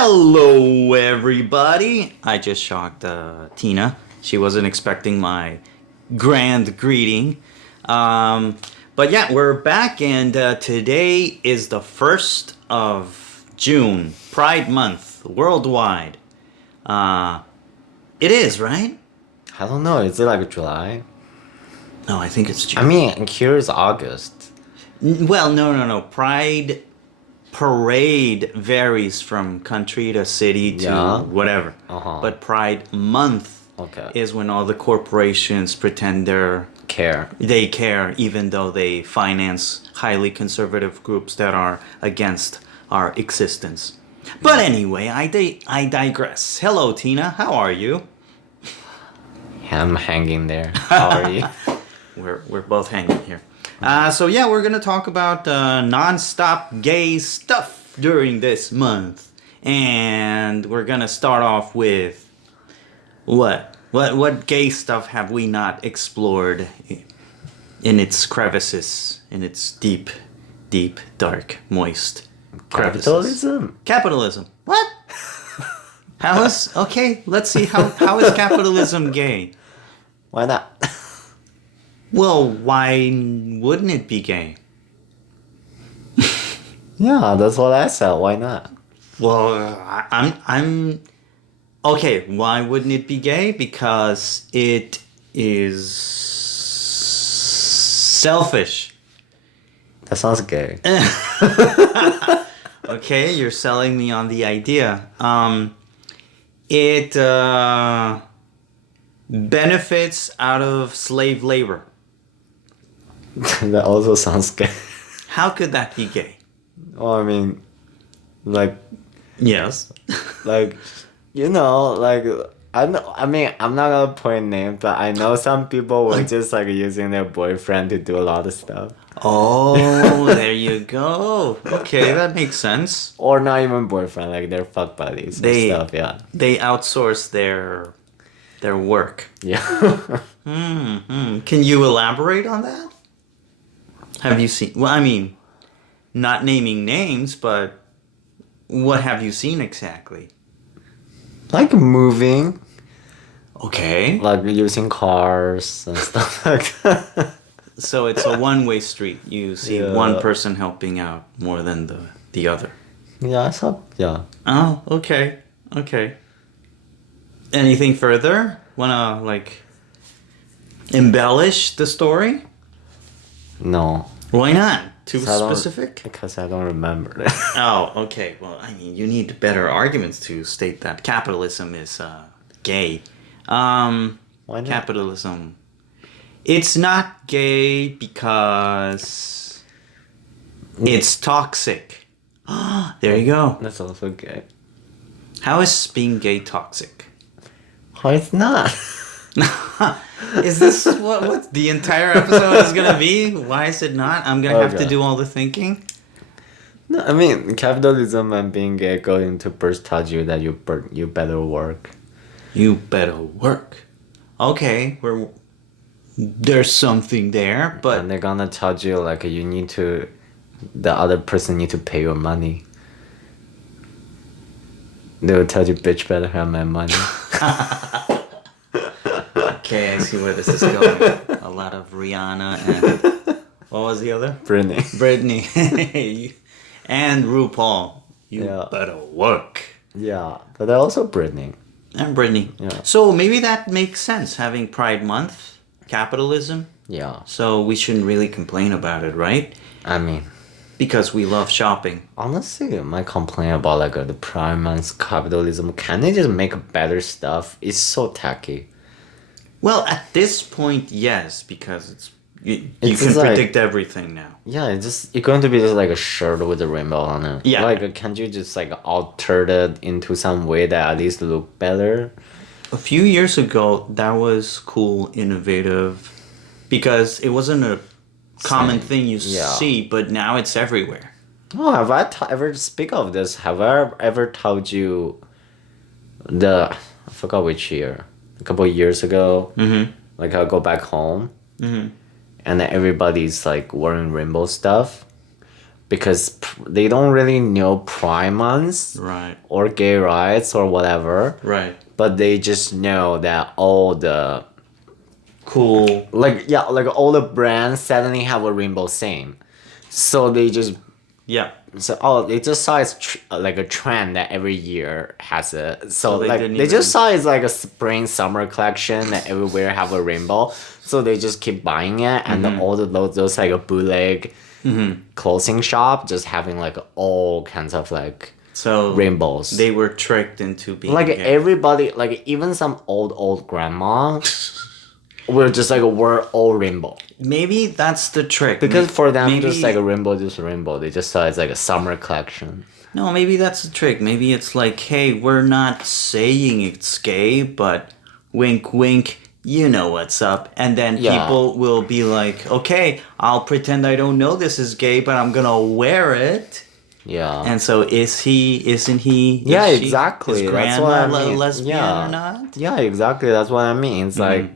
Hello, everybody. I just shocked Tina. She wasn't expecting my grand greeting. But yeah, we're back, and today is the 1st of June, Pride Month, worldwide. It is, right? I don't know. Is it like July? No, I think it's June. I mean, here is August. Well, no. Pride Parade varies from country to city to whatever. But Pride Month is when all the corporations pretend they care, even though they finance highly conservative groups that are against our existence. But anyway, I digress. Hello, Tina. How are you? I'm hanging there. How are you? We're both hanging here. So yeah, we're gonna talk about non-stop gay stuff during this month, and we're gonna start off with what gay stuff have we not explored in its crevices, in its deep, dark, moist crevices? Capitalism. What? How is okay? Let's see how is capitalism gay? Why not? Well, why wouldn't it be gay? Yeah, that's what I said. Why not? Well, I'm okay. Why wouldn't it be gay? Because it is selfish. That sounds gay. Okay, you're selling me on the idea. It benefits out of slave labor. That also sounds gay. How could that be gay? Well, I mean, like, yes, like, I know. I mean, I'm not gonna point names, but I know some people were just like using their boyfriend to do a lot of stuff. Oh, there you go. Okay, that makes sense. Or not even boyfriend, like their fuck buddies and stuff. Yeah. They outsource their work. Yeah. Can you elaborate on that? Have you seen? Well, I mean, not naming names, but what have you seen exactly? Like moving. Okay. Like using cars and stuff like that. So it's a one-way street. You see one person helping out more than the other. Yeah, I saw. Yeah. Oh, okay. Anything further? Wanna embellish the story? No. Why not? Too specific? Because I don't remember it. Oh, okay. Well, I mean, you need better arguments to state that capitalism is gay. Why not? Capitalism. It's not gay because it's toxic. There you go. That's also gay. How is being gay toxic? Oh, it's not. Is this what the entire episode is gonna be? Why is it not? I'm gonna have to do all the thinking. No, I mean capitalism and being gay go into first taught you that you better work. You better work. Okay, there's something there, but and they're gonna tell you like the other person need to pay your money. They will tell you, bitch, better have my money. Okay, I see where this is going. A lot of Rihanna and what was the other? Britney. And RuPaul. You better work. Yeah, but they're also Britney. And Britney. Yeah. So maybe that makes sense, having Pride Month, capitalism. Yeah. So we shouldn't really complain about it, right? I mean, because we love shopping. Honestly, my complaint about the Pride Month capitalism, can they just make better stuff? It's so tacky. Well, at this point, yes, because you can predict everything now. Yeah, it's going to be just like a shirt with a rainbow on it. Yeah. Like, can't you just alter it into some way that at least look better? A few years ago, that was cool, innovative, because it wasn't a common thing you see, but now it's everywhere. Oh, have I ever speak of this? Have I ever told you I forgot which year, a couple of years ago, like I go back home, and then everybody's wearing rainbow stuff. because they don't really know Pride Month Right. or gay rights or whatever. Right. But they just know that all the Cool. like all the brands suddenly have a rainbow theme, so they just Yeah. they just saw it's like a trend that every year has a So they like didn't they even- just saw it's like a spring summer collection that everywhere have a rainbow, so they just keep buying it, and all those like a bootleg clothing shop just having like all kinds of like So rainbows. they were tricked into being like gay. everybody, like even some old grandma were just like we're all rainbow, Maybe that's the trick. because for them maybe, just like a rainbow, just a rainbow. They just saw it's like a summer collection. No, maybe that's the trick. Maybe it's like, hey, we're not saying it's gay, but wink, wink, you know what's up. And then Yeah. people will be like, okay, I'll pretend I don't know this is gay, but I'm gonna wear it. Yeah. And so is he, isn't he? Yeah, is she- exactly. Is That's what I grandma mean. lesbian Yeah. or not? Yeah, exactly. That's what I mean. It's like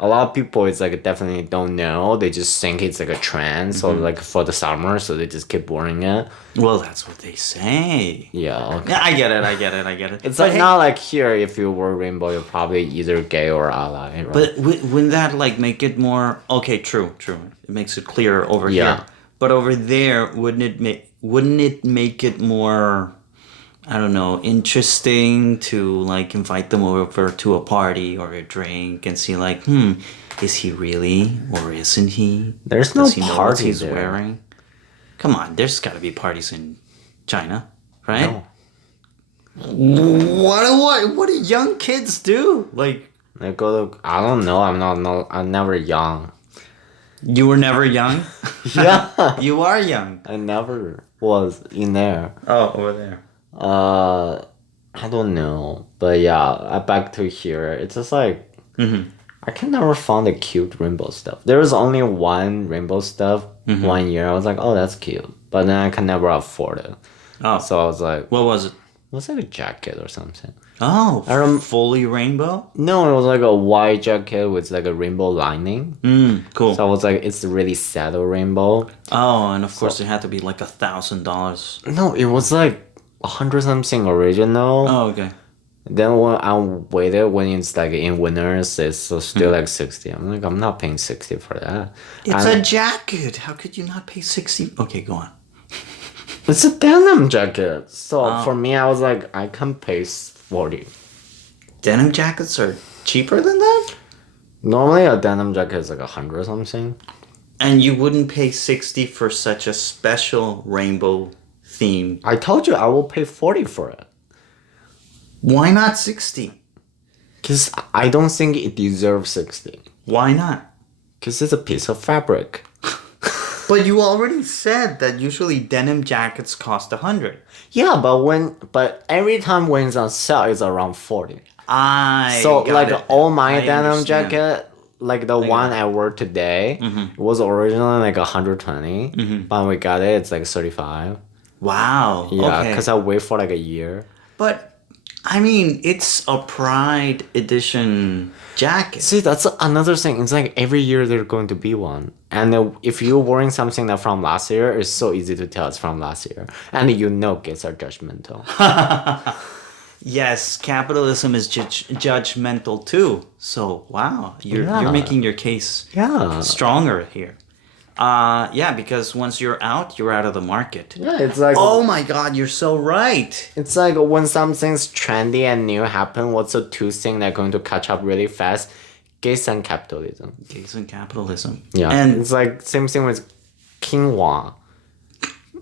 a lot of people, it's like definitely don't know. They just think it's like a trend. So like for the summer, so they just keep wearing it. Well, that's what they say. Yeah. Okay. Yeah, I get it. It's But like hey, not like here. If you wear rainbow, you're probably either gay or ally. Right? But wouldn't that like make it more okay? True. It makes it clearer over Yeah. here. But over there, wouldn't it make it more, I don't know, interesting to like invite them over to a party or a drink and see like, is he really or isn't he? There's no Does he know what party he's there. wearing? Come on, there's got to be parties in China, right? No. What do young kids do? Like, They go to, I don't know. I'm never young. you were never young. Yeah. You are young. I never was in there. Oh, over there. I don't know, but yeah, back to here. It's just like I can never find the cute rainbow stuff. There was only one rainbow stuff 1 year. I was like, oh, that's cute, but then I can never afford it. Oh, So I was like, what was it? it was like a jacket or something. Oh, I fully rainbow. No, it was like a white jacket with like a rainbow lining. Cool. So I was like, it's really saddle rainbow. Oh, and of course it had to be like $1,000. No, it was like 100 something original. Oh, okay. Then when I waited, when it's like in winners, it's still like 60. I'm like, I'm not paying 60 for that. It's And a jacket. How could you not pay 60? Okay, go on. it's a denim jacket. So for me, I was like, I can pay 40. Denim jackets are cheaper than that? Normally, a denim jacket is like 100 something. And you wouldn't pay 60 for such a special rainbow theme. I told you I will pay 40 for it. Why not 60? Because I don't think it deserves 60. Why not? Because it's a piece of fabric. But you already said that usually denim jackets cost 100. Yeah, but every time when it's on sale, it's around 40. So got like it. all my I denim understand. jacket, like the one I wore today, it was originally like 120, but when we got it, it's like 35. Wow. Yeah, Okay. because I wait for like a year. But I mean, it's a Pride edition jacket. See, that's another thing. It's like every year there's going to be one, and if you're wearing something that from last year, it's so easy to tell it's from last year, and you know kids are judgmental. Yes, capitalism is judgmental too. So wow, you're Yeah. making your case Yeah. stronger here. Yeah, because once you're out of the market. Yeah, it's like Oh my God, you're so right. it's like when something's trendy and new happen, what's the two things that are going to catch up really fast? Gays and capitalism. Gays and capitalism. Yeah, And it's like same thing with quinoa.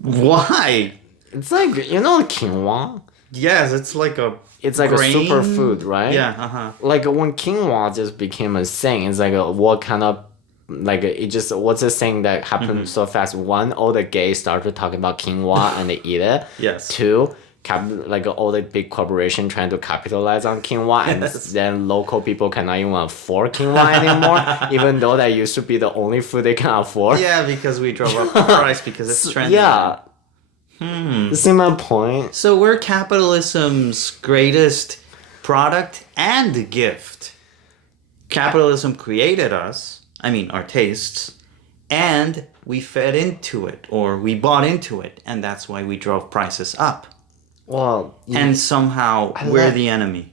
why? It's like quinoa. Yes, it's like a. It's like grain? a superfood, right? Yeah. Uh huh. Like when quinoa just became a thing, it's like what kind of like it just what's the thing that happened so fast? One, all the gays started talking about quinoa and they eat it. Yes. Two, like all the big corporation trying to capitalize on quinoa, and Yes. then local people cannot even afford quinoa anymore, even though that used to be the only food they can afford. Yeah, because we drove up the price because it's trendy. Yeah. See my point? So we're capitalism's greatest product and gift. Capitalism created us, I mean our tastes, and we fed into it or we bought into it, and that's why we drove prices up. Well, And somehow we're the enemy.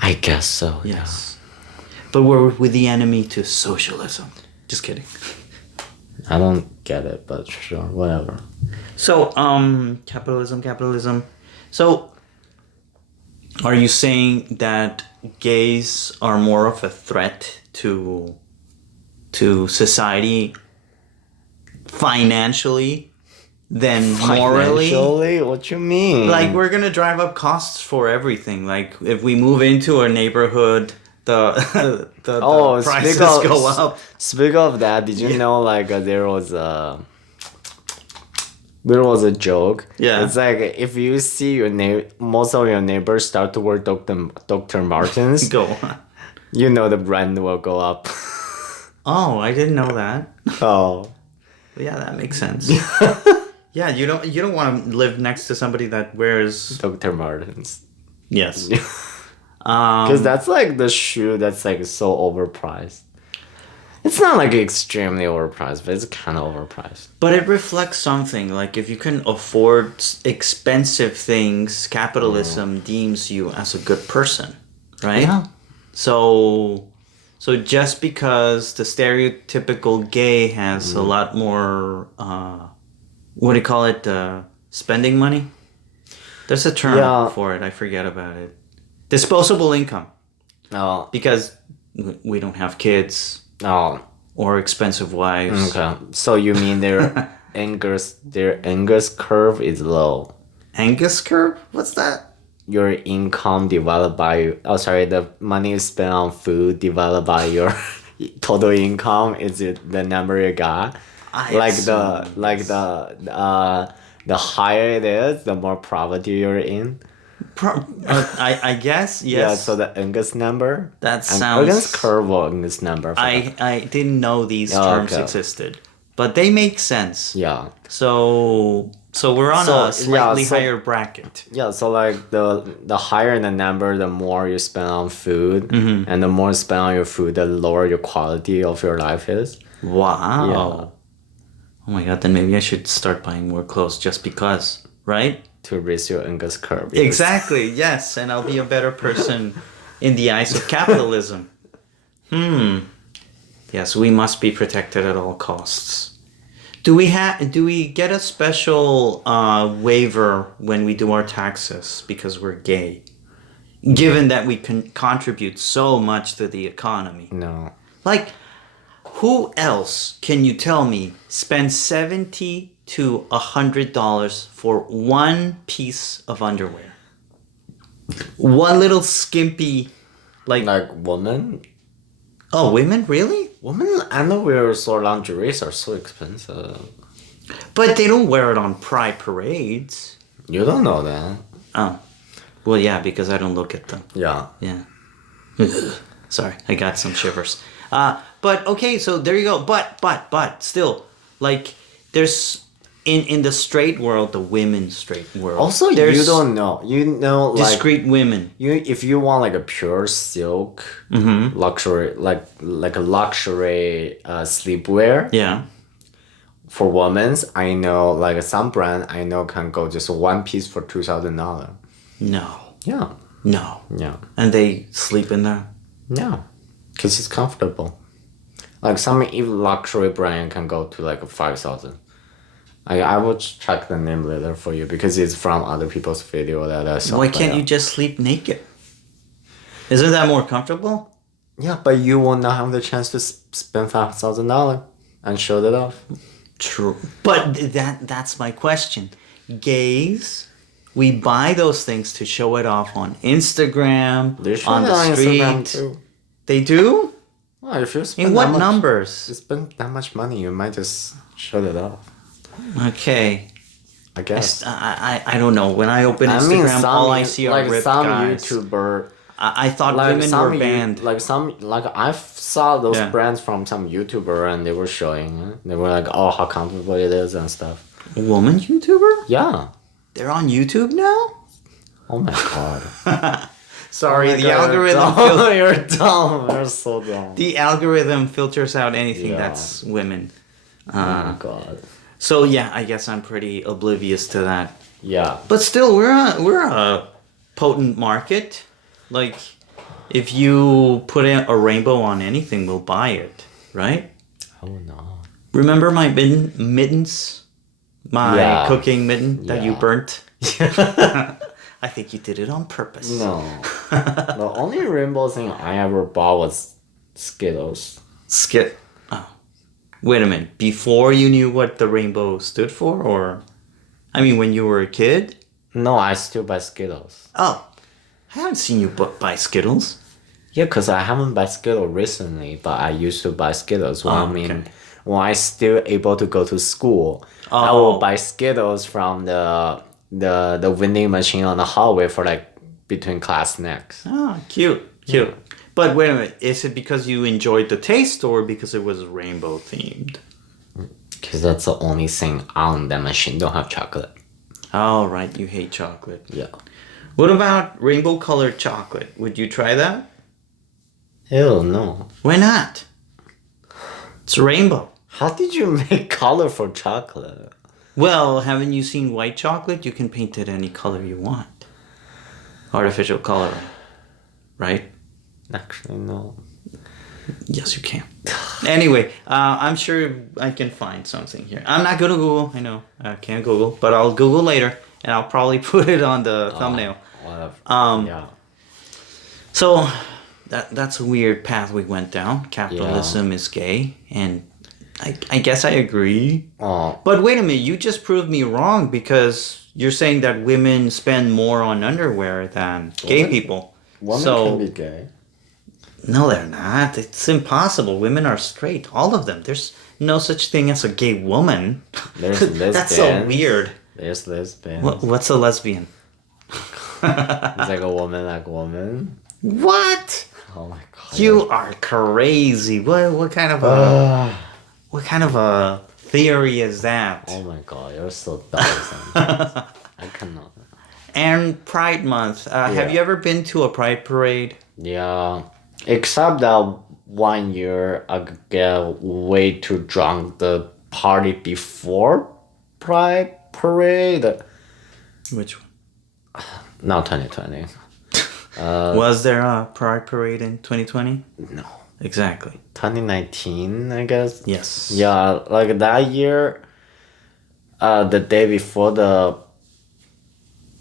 I guess so. Yes. But we're the enemy to socialism. Just kidding. I don't get it, but sure, whatever. So, capitalism. So, are you saying that gays are more of a threat to society financially than morally? Financially? What you mean? Like, we're gonna drive up costs for everything. Like, if we move into a neighborhood, the prices go up. Speak of that, did you know like there was a joke? Yeah. It's like if you see most of your neighbors start to wear Dr. Martens, Go on. you know the brand will go up. Oh, I didn't know that. Oh. Yeah, that makes sense. Yeah, you don't want to live next to somebody that wears. Dr. Martens. Yes. Because that's like the shoe that's like so overpriced. It's not like extremely overpriced, but it's kind of overpriced. But it reflects something. Like, if you can afford expensive things, capitalism deems you as a good person, right? Yeah. So just because the stereotypical gay has a lot more, what do you call it? Spending money? There's a term for it. I forget about it. Disposable income. Oh. Because we don't have kids. Oh. Or expensive wives. Okay. So you mean their Angus curve is low. Angus curve? What's that? Your income divided by the money you spend on food divided by your total income is the number you got. The higher it is, the more poverty you're in. I guess, yes. Yeah, so the Angus number. That sounds... Angus curve or Angus number. I didn't know these terms existed. But they make sense. Yeah. So we're on a slightly higher bracket. Yeah, so like the higher the number, the more you spend on food. And the more you spend on your food, the lower your quality of your life is. Wow. Yeah. Oh my god, then maybe I should start buying more clothes just because, right? To raise your Angus curve. Exactly, yes, and I'll be a better person in the eyes of capitalism. Yes, we must be protected at all costs. Do we get a special waiver when we do our taxes because we're gay? Given that we can contribute so much to the economy. No. Like, who else can you tell me spend $70 to $100 for one piece of underwear? One little skimpy, like women? Oh, women? Really? Women underwear or lingeries are so expensive. But they don't wear it on pride parades. You don't know that. Oh. Well, yeah, because I don't look at them. Yeah. Yeah. Sorry, I got some shivers. But okay, so there you go. But still, like, there's in the straight world, the women's straight world. Also, you don't know. You know, like discreet women. If you want like a pure silk luxury, like a luxury sleepwear. Yeah. For women's, I know like some brand I know can go just one piece for $2,000. No. Yeah. No. Yeah. And they sleep in there. Yeah, because it's comfortable. Like some even luxury brand can go to like 5,000. I will check the name later for you because it's from other people's video that I saw. Why can't you just sleep naked? Isn't that more comfortable? Yeah, but you will not have the chance to spend $5,000 and show that off. True. But that's my question. Gays, we buy those things to show it off on Instagram, on the street. Instagram too. They do? Well, if you spend in what numbers? You spend that much money, you might just show it off. Okay. I guess. I don't know. When I open Instagram, all I see are ripped guys. YouTuber. I thought women were banned. I saw those brands from some YouTuber and they were showing. They were like, oh, how comfortable it is and stuff. A woman YouTuber? Yeah. They're on YouTube now? Oh my god. Sorry, the algorithm. You're dumb. You're so dumb. The algorithm filters out anything that's women. Oh my god. So yeah, I guess I'm pretty oblivious to that. Yeah. But still, we're a potent market. Like, if you put a rainbow on anything, we'll buy it, right? Oh no. Remember my mittens? My Yeah. cooking mitten that you Yeah. burnt? I think you did it on purpose. No. The only rainbow thing I ever bought was Skittles. Oh. Wait a minute. Before you knew what the rainbow stood for? Or, I mean, when you were a kid? No, I still buy Skittles. Oh. I haven't seen you buy Skittles. Yeah, because I haven't bought Skittles recently, but I used to buy Skittles when when I still able to go to school. I will buy Skittles from the vending machine on the hallway for like between class snacks. Oh, cute. Yeah. But wait a minute. Is it because you enjoyed the taste or because it was rainbow themed? Because that's the only thing on that machine. Don't have chocolate. Oh, right. You hate chocolate. Yeah. What about rainbow colored chocolate? Would you try that? Ew, no. Why not? It's rainbow. How did you make colorful chocolate? Well, haven't you seen white chocolate? You can paint it any color you want. Artificial coloring. Right? Actually, no. Yes, you can. Anyway, I'm sure I can find something here. I'm not going to Google. I know. I can't Google. But I'll Google later. And I'll probably put it on the thumbnail. Yeah. So, that's a weird path we went down. Capitalism is gay. And I guess I agree. Oh. But wait a minute. You just proved me wrong because you're saying that women spend more on underwear than gay people. Women can be gay. No, they're not. It's impossible. Women are straight. All of them. There's no such thing as a gay woman. There's lesbians. That's so weird. There's lesbians. What's a lesbian? It's like a woman. What? Oh my god. You are crazy. What kind of a theory is that? Oh my god, you're so dumb. I cannot. And Pride Month. Have you ever been to a Pride parade? Yeah. Except that 1 year I get way too drunk the party before Pride parade. Which one? Not 2020. Was there a Pride parade in 2020? No. Exactly. 2019, I guess. Yes. Yeah, like that year, the day before the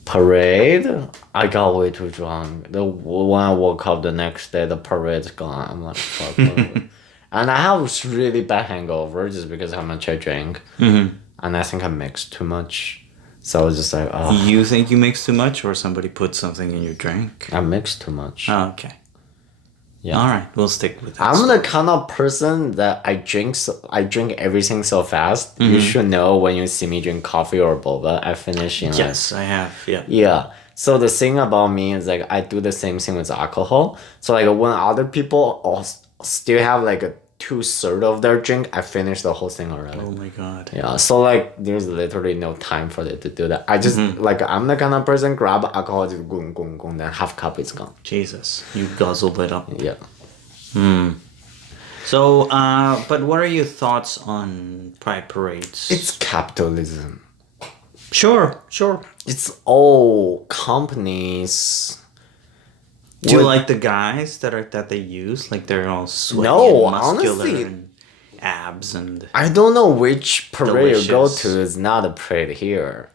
parade, I got way too drunk. When I woke up the next day, the parade's gone. I'm like, fuck. And I have really bad hangover just because how much I drank. Mm-hmm. And I think I mixed too much. So I was just like, oh. You think you mix too much or somebody put something in your drink? I mixed too much. Oh, okay. Yeah. All right, we'll stick with that. I'm the kind of person that I drink everything so fast. Mm-hmm. You should know when you see me drink coffee or boba, I finish in Yes, I have. Yeah. Yeah. So the thing about me is like I do the same thing with alcohol. So like when other people still have like a 2/3 of their drink, I finish the whole thing already. Oh my god. Yeah. So like there's literally no time for it to do that. I just like I'm the kind of person grab alcohol, just go, then half cup is gone. Jesus, you guzzled it up. Yeah. So, but what are your thoughts on Pride parades? It's capitalism. Sure. It's all companies. Do you like the guys that they use? Like they're all sweaty No, and muscular honestly, and abs and... I don't know which parade you go Delicious. to. It's not a parade here.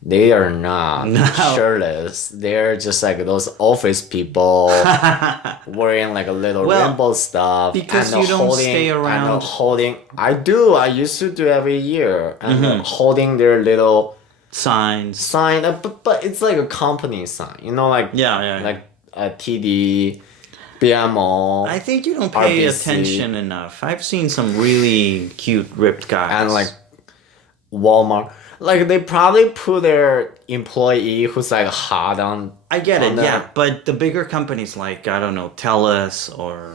They are not shirtless. They're just like those office people wearing like a little rainbow stuff. Because and you don't holding, stay around. And holding. I do. I used to do every year. And holding their little signs. sign. But it's like a company sign. You know, like Yeah. like a TD, BMO. I think you don't pay RBC. attention enough. I've seen some really cute ripped guys. And like Walmart. Like they probably put their employee who's like hot on. I get it, the- yeah. But the bigger companies like, I don't know, TELUS or...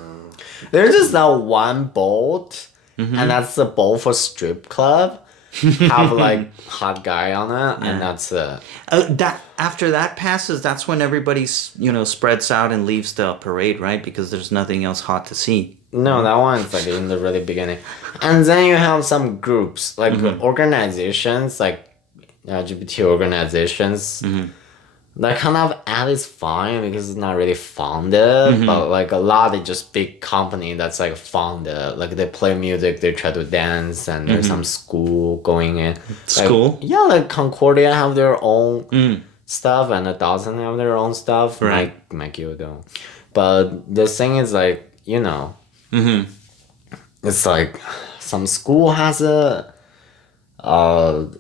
There's just that one bolt, and that's the bolt for strip club. have like hot guy on it, and that's it. That after that passes, that's when everybody spreads out and leaves the parade, right? Because there's nothing else hot to see. No, that one's like in the really beginning. And then you have some groups, like organizations, like LGBT organizations. That kind of ad is fine because it's not really founded, but like a lot of just big company that's like founded. Like they play music, they try to dance, and there's some school going in. School? Like, yeah, like Concordia have their own stuff, and 1,000 have their own stuff. Right. My guild don't. But the thing is like, it's like some school has a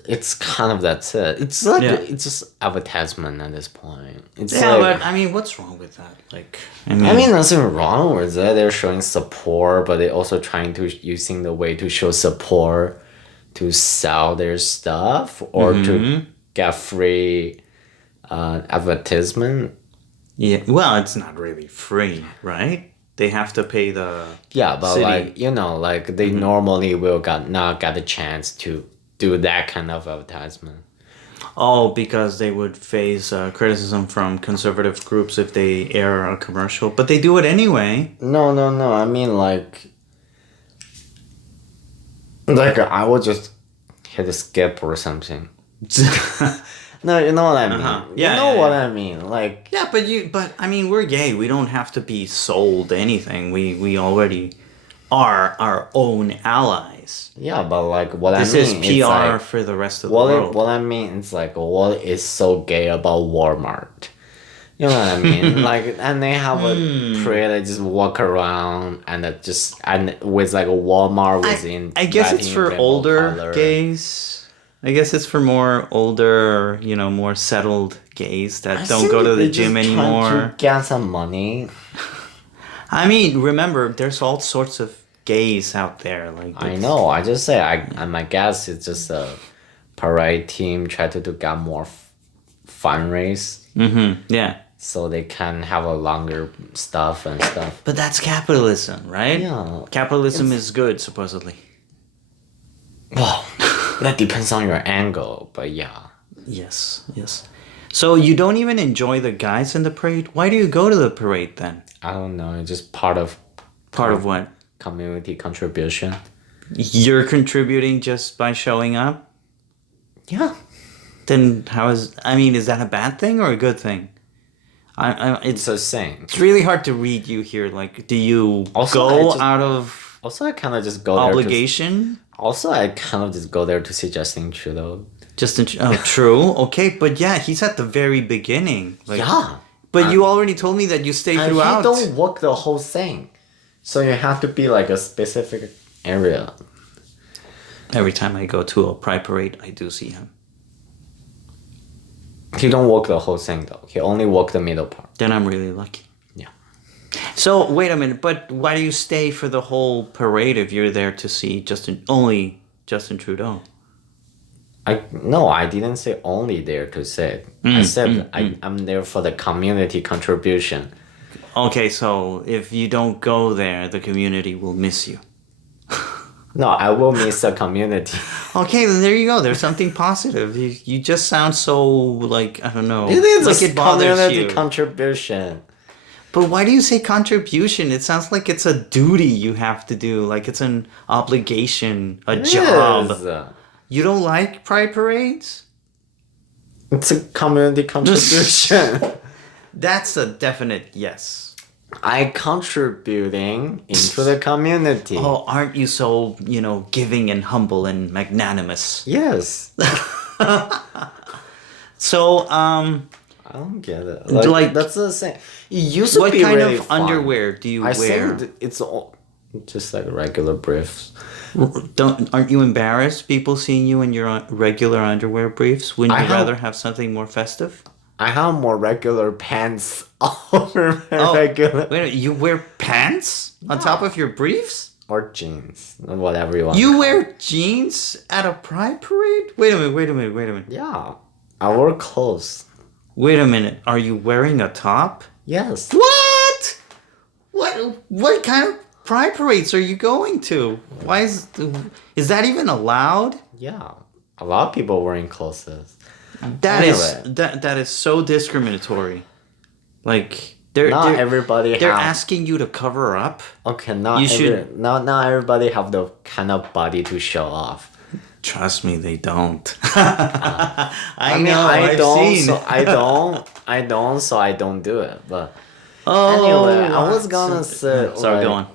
it's kind of that's it. It's like it's just advertisement at this point. It's but I mean, what's wrong with that? Like, I mean, nothing wrong with it. They're showing support, but they're also trying to using the way to show support to sell their stuff or to get free advertisement. Yeah, well, it's not really free, right? They have to pay the but city. like like they normally will not get a chance to do that kind of advertisement. Oh, because they would face criticism from conservative groups if they air a commercial, but they do it anyway. No. I mean, like I would just hit a skip or something. No, you know what I mean. You know what I mean. Like but I mean, we're gay. We don't have to be sold anything. We already are our own allies. Yeah, but like what this I mean, is PR like, for the rest of the world. What I mean is like, what is so gay about Walmart? You know what I mean? Like, and they have a parade that just walk around and with like a Walmart within. I guess it's for older gays. I guess it's for more older, more settled gays that don't go to the gym anymore. To get some money. I mean, remember, there's all sorts of gays out there. Like I know. I just say my guess it's just a parade team try to get more fundraise. Yeah. So they can have a longer stuff and stuff. But that's capitalism, right? Yeah. Capitalism is good, supposedly. Well, that depends on your angle, but yeah. Yes. So you don't even enjoy the guys in the parade? Why do you go to the parade then? I don't know. It's just part of what? Community contribution. You're contributing just by showing up? Yeah. Then is that a bad thing or a good thing? It's a thing. It's really hard to read you here. Like, do you out of also I kind of just go obligation? I kind of just go there to see Justin Trudeau. True. Okay, but yeah, he's at the very beginning. Like, yeah. But you already told me that you stay throughout. You don't walk the whole thing. So you have to be like a specific area. Every time I go to a pride parade, I do see him. He don't walk the whole thing though. He only walk the middle part. Then I'm really lucky. Yeah. So wait a minute, but why do you stay for the whole parade if you're there to see only Justin Trudeau? I didn't say only there to say. I said I'm there for the community contribution. Okay, so if you don't go there, the community will miss you. No, I will miss the community. Okay, then there you go. There's something positive. You just sound so like, I don't know. It is like a community contribution. But why do you say contribution? It sounds like it's a duty you have to do. Like it's an obligation, a job. You don't like pride parades? It's a community contribution. That's a definite yes. I contributing into the community. Oh, aren't you so, giving and humble and magnanimous? Yes. So, I don't get it. Like that's the same. It used to what be kind really of fun. underwear do you wear? Think it's all just like regular briefs. Aren't you embarrassed people seeing you in your regular underwear briefs? Wouldn't you rather have something more festive? I have more regular pants over my regular. Wait a minute, you wear pants on top of your briefs? Or jeans, whatever you want. You wear jeans at a pride parade? Wait a minute. Yeah, I wear clothes. Wait a minute, are you wearing a top? Yes. What? What kind of pride parades are you going to? Why is that even allowed? Yeah. A lot of people wearing clothes. That is Anyway. that is so discriminatory. Like Not everybody they're have. asking you to cover up. Okay, not everybody have the kind of body to show off. Trust me, they don't. I mean, I've seen. so I don't do it. But Oh, anyway, I was gonna say. Sorry, go on.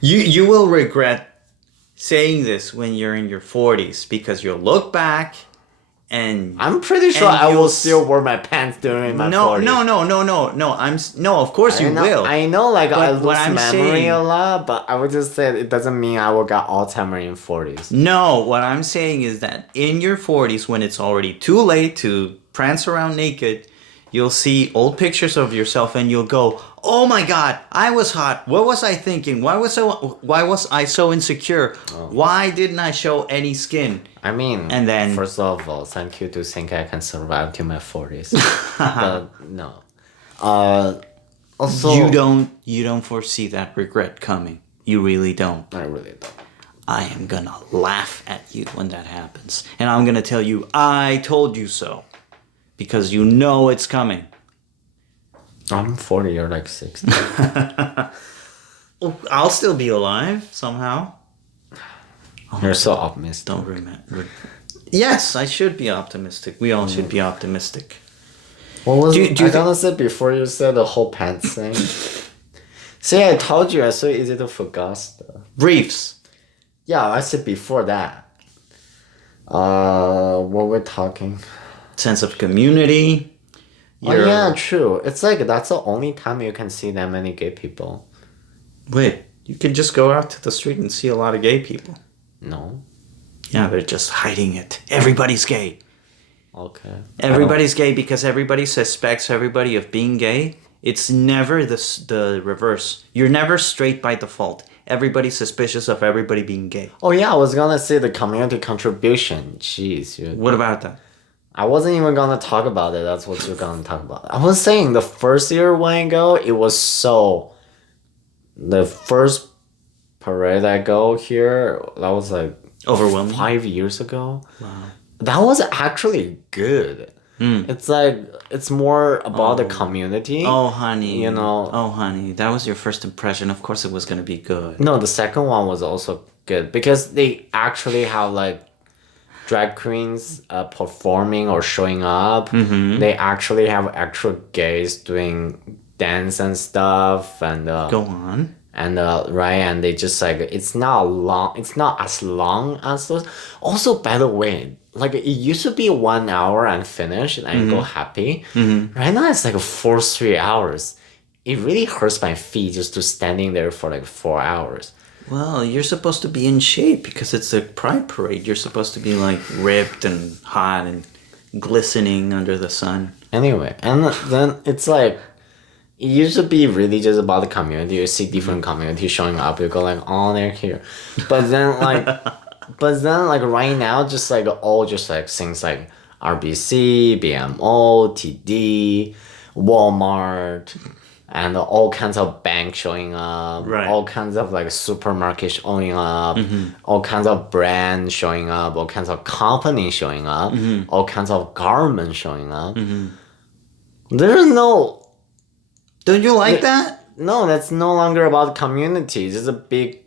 You will regret saying this when you're in your 40s because you'll look back and I'm pretty sure and I you'll will still wear my pants during my 40s. No. Of course you will. I know, like, But I what lose I'm memory saying- a lot, but I would just say it doesn't mean I will get Alzheimer in 40s. No, what I'm saying is that in your 40s, when it's already too late to prance around naked, you'll see old pictures of yourself and you'll go, "Oh my God, I was hot. What was I thinking? Why was I so insecure? Why didn't I show any skin?" I mean, And then- first of all, thank you to think I can survive till my 40s. But no. Also, You don't foresee that regret coming. You really don't. I really don't. I am gonna laugh at you when that happens. And I'm gonna tell you, I told you so. Because you know it's coming. I'm 40, you're like 60. I'll still be alive somehow. You're so optimistic. Don't remember. Yes, I should be optimistic. We all should be optimistic. What was Do you I think- gonna say before you said the whole pants thing? See, I told you, it's so easy to forget stuff. Briefs. Yeah, I said before that. What we're talking. Sense of community. Oh yeah, true. It's like that's the only time you can see that many gay people. Wait, you can just go out to the street and see a lot of gay people. No. Yeah, they're just hiding it. Everybody's gay. Okay. Everybody's gay because everybody suspects everybody of being gay. It's never the reverse. You're never straight by default. Everybody's suspicious of everybody being gay. Oh yeah, I was gonna say the community contribution. Jeez, What about that? I wasn't even gonna talk about it. That's what you're gonna talk about. I was saying the first year when I go, it was so. The first parade I go here, that was like Overwhelming. 5 years ago. Wow. That was actually good. It's like it's more about the community. Oh, honey. You know. Oh, honey. That was your first impression. Of course it was going to be good. No, the second one was also good because they actually have like drag queens performing or showing up. They actually have actual gays doing dance and stuff and Go on. and right, and they just like it's not as long as those. Also, by the way, like it used to be 1 hour and finish and I go happy. Right now it's like 3 hours. It really hurts my feet just to standing there for like 4 hours. Well, you're supposed to be in shape because it's a pride parade. You're supposed to be like ripped and hot and glistening under the sun. Anyway, and then it's like it used to be really just about the community. You see different communities showing up. You go like, oh, they're here, but then like, right now, just like all just like things like RBC, BMO, TD, Walmart, and all kinds of banks showing up. Right. All kinds of like supermarkets showing up. All kinds of brands showing up. All kinds of companies showing up. All kinds of governments showing up. There's no. Don't you like that? No, that's no longer about community. It's just a big.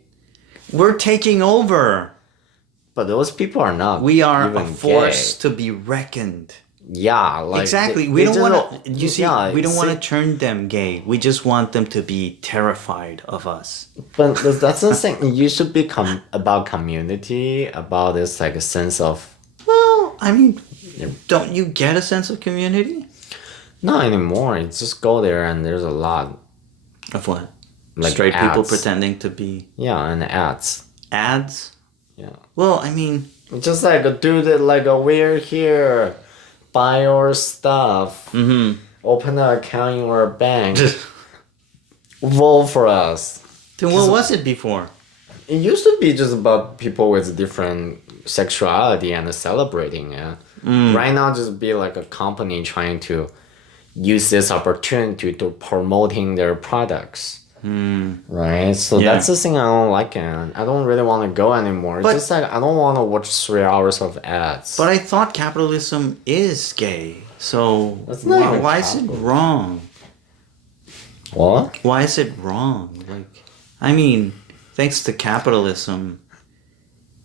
We're taking over. But those people are not. We are even a force gay. to be reckoned. Yeah, like Exactly. they We don't just want to. You see, yeah, we don't want to see- turn them gay. We just want them to be terrified of us. But that's the thing. It used to be about community, about this like a sense of. Well, I mean, don't you get a sense of community? Not anymore. It's just go there and there's a lot. Of what? Like Straight people ads. pretending to be Yeah, and ads. ads. Yeah. Well, I mean, It's just like a dude that like we're here, buy our stuff, open an account in our bank, vote for us. then what was it before? It used to be just about people with different sexuality and celebrating it. Right now, just be like a company trying to use this opportunity to promoting their products. Right? So Yeah. that's the thing I don't like, and I don't really want to go anymore. It's But- just like I don't want to watch 3 hours of ads. But I thought capitalism is gay. So That's not even why is it capitalism. wrong? What? Why is it wrong? Like, I mean, thanks to capitalism,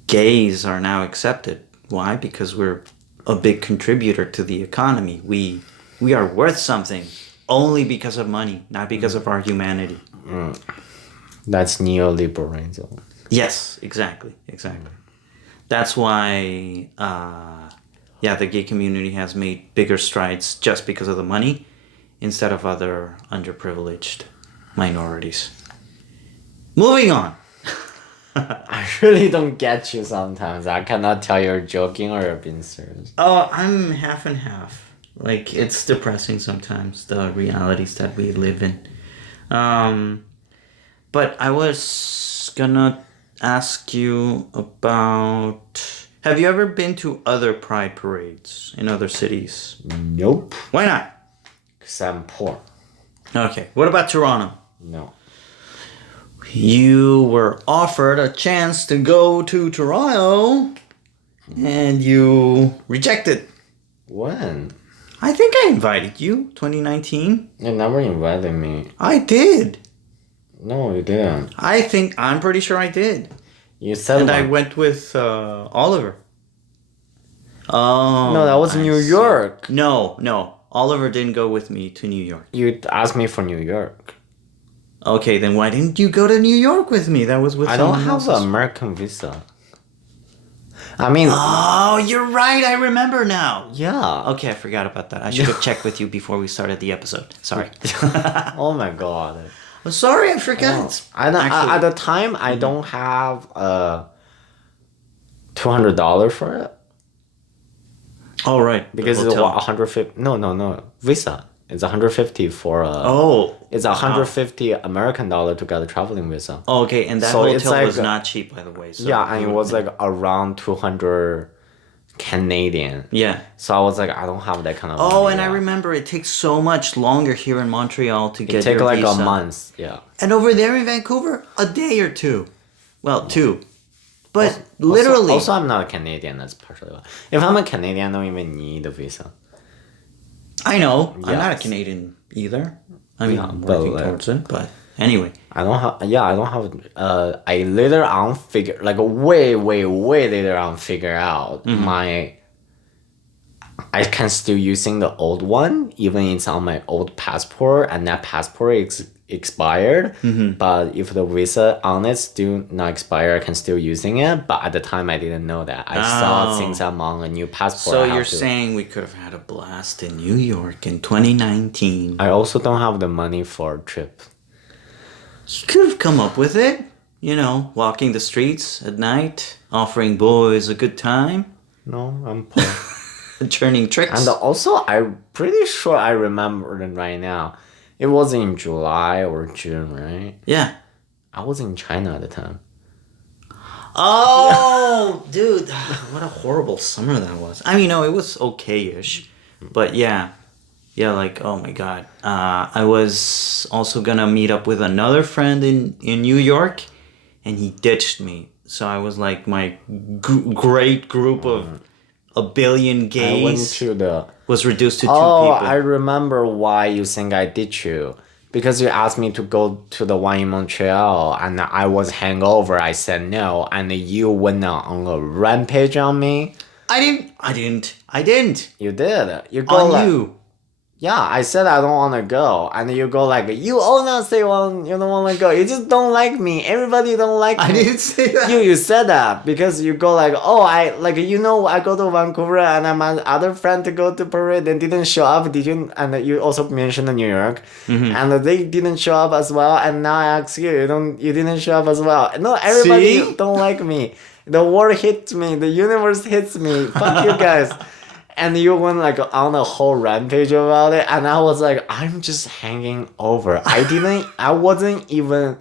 gays are now accepted. Why? Because we're a big contributor to the economy. We are worth something only because of money, not because of our humanity. That's neoliberalism. Yes, exactly. That's why, the gay community has made bigger strides just because of the money instead of other underprivileged minorities. Moving on. I really don't get you sometimes. I cannot tell you're joking or you're being serious. Oh, I'm half and half. Like, it's depressing sometimes, the realities that we live in. But I was gonna ask you about... Have you ever been to other pride parades in other cities? Nope. Why not? Because I'm poor. Okay, what about Toronto? No. You were offered a chance to go to Toronto and you rejected. When? I think I invited you, 2019. You never invited me. I did. No, you didn't. I'm pretty sure I did. You said And I one. went with Oliver. Oh. No, that was I New see. York. No. Oliver didn't go with me to New York. You asked me for New York. Okay, then why didn't you go to New York with me? That was with I don't someone have else's. an American visa. I mean, Oh, you're right. I remember now. yeah. Okay, I forgot about that. I should have checked with you before we started the episode. Sorry. Oh my god. I'm sorry, I forgot. I don't, Actually- at the time, I don't have $200 for it Oh, right. because the it's hotel. 150. No, visa. It's 150 for Oh. It's 150 American dollar to get a traveling visa. Oh, okay, and that So it's hotel like- was not cheap, by the way. So Yeah, and it was like around 200 Canadian. Yeah. So I was like, I don't have that kind of. Oh, money, and I yeah. remember it takes so much longer here in Montreal to It get take your like visa. a month. Yeah. And over there in Vancouver, a day or two. Well, 2. But literally. Also, I'm not a Canadian. That's partially why. If I'm a Canadian, I don't even need a visa. I know. I'm not a Yes. Canadian either. I mean, Yeah, I'm but, working like- towards it. But anyway. I don't have. Yeah, I don't have. I later on figure like way later on figure out my. I can still using the old one, even it's on my old passport, and that passport is expired. But if the visa on it still not expired, I can still using it. But at the time, I didn't know that. I saw Oh. since I'm on a new passport. So I have you're to- saying we could have had a blast in New York in 2019. I also don't have the money for a trip. You could have come up with it. You know, walking the streets at night, offering boys a good time, No, I'm poor. turning tricks. And also, I'm pretty sure I remember it right now. It was in July or June, right? Yeah. I was in China at the time. Oh, dude, what a horrible summer that was. I mean, no, it was okay-ish, but yeah, like, oh my god. I was also gonna meet up with another friend in New York, and he ditched me. So I was like, my great group of a billion I went gays to the. was reduced to 2 Oh, people. I remember why you think I did you. Because you asked me to go to the one in Montreal and I was hangover. I said no, and you went on a rampage on me. I didn't. You did. You go On like, you. yeah. I said I don't want to go, and you go like, you all not say you don't want to go. You just don't like me. Everybody don't like me. I didn't say that. You said that because you go like, oh, I go to Vancouver and I'm an other friend to go to parade and didn't show up. Did you? And you also mentioned New York, and they didn't show up as well. And now I ask you, you didn't show up as well. No, everybody See? don't like me. The world hits me. The universe hits me. Fuck you guys. And you went like on a whole rampage about it, and I was like, I'm just hanging over. I wasn't even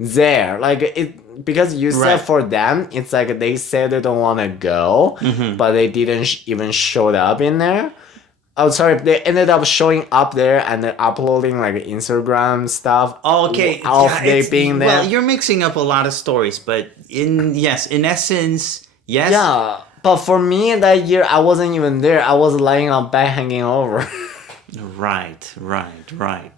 there. Like it because you said Right. for them, it's like they said they don't want to go, but they didn't even showed up in there. Oh, sorry. They ended up showing up there and then uploading like Instagram stuff. Okay, Of yeah, they being there. well, you're mixing up a lot of stories, but in essence, yes. Yeah, but for me that year, I wasn't even there. I was lying on bed hanging over. Right.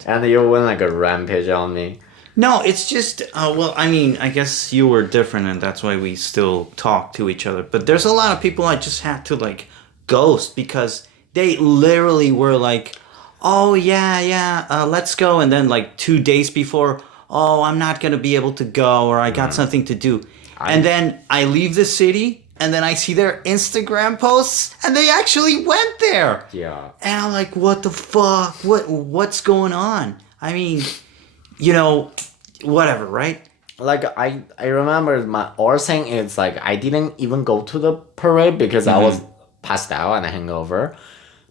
And you went like a rampage on me. No, it's just, well, I mean, I guess you were different and that's why we still talk to each other. But there's a lot of people I just had to, like, ghost because they literally were like, oh, yeah, let's go. And then, like, 2 days before, oh, I'm not going to be able to go or I got something to do. And then I leave the city and then I see their Instagram posts and they actually went there. Yeah. And I'm like, what the fuck? What's going on? I mean, whatever, right? Like I remember our thing is like I didn't even go to the parade because I was passed out and hangover.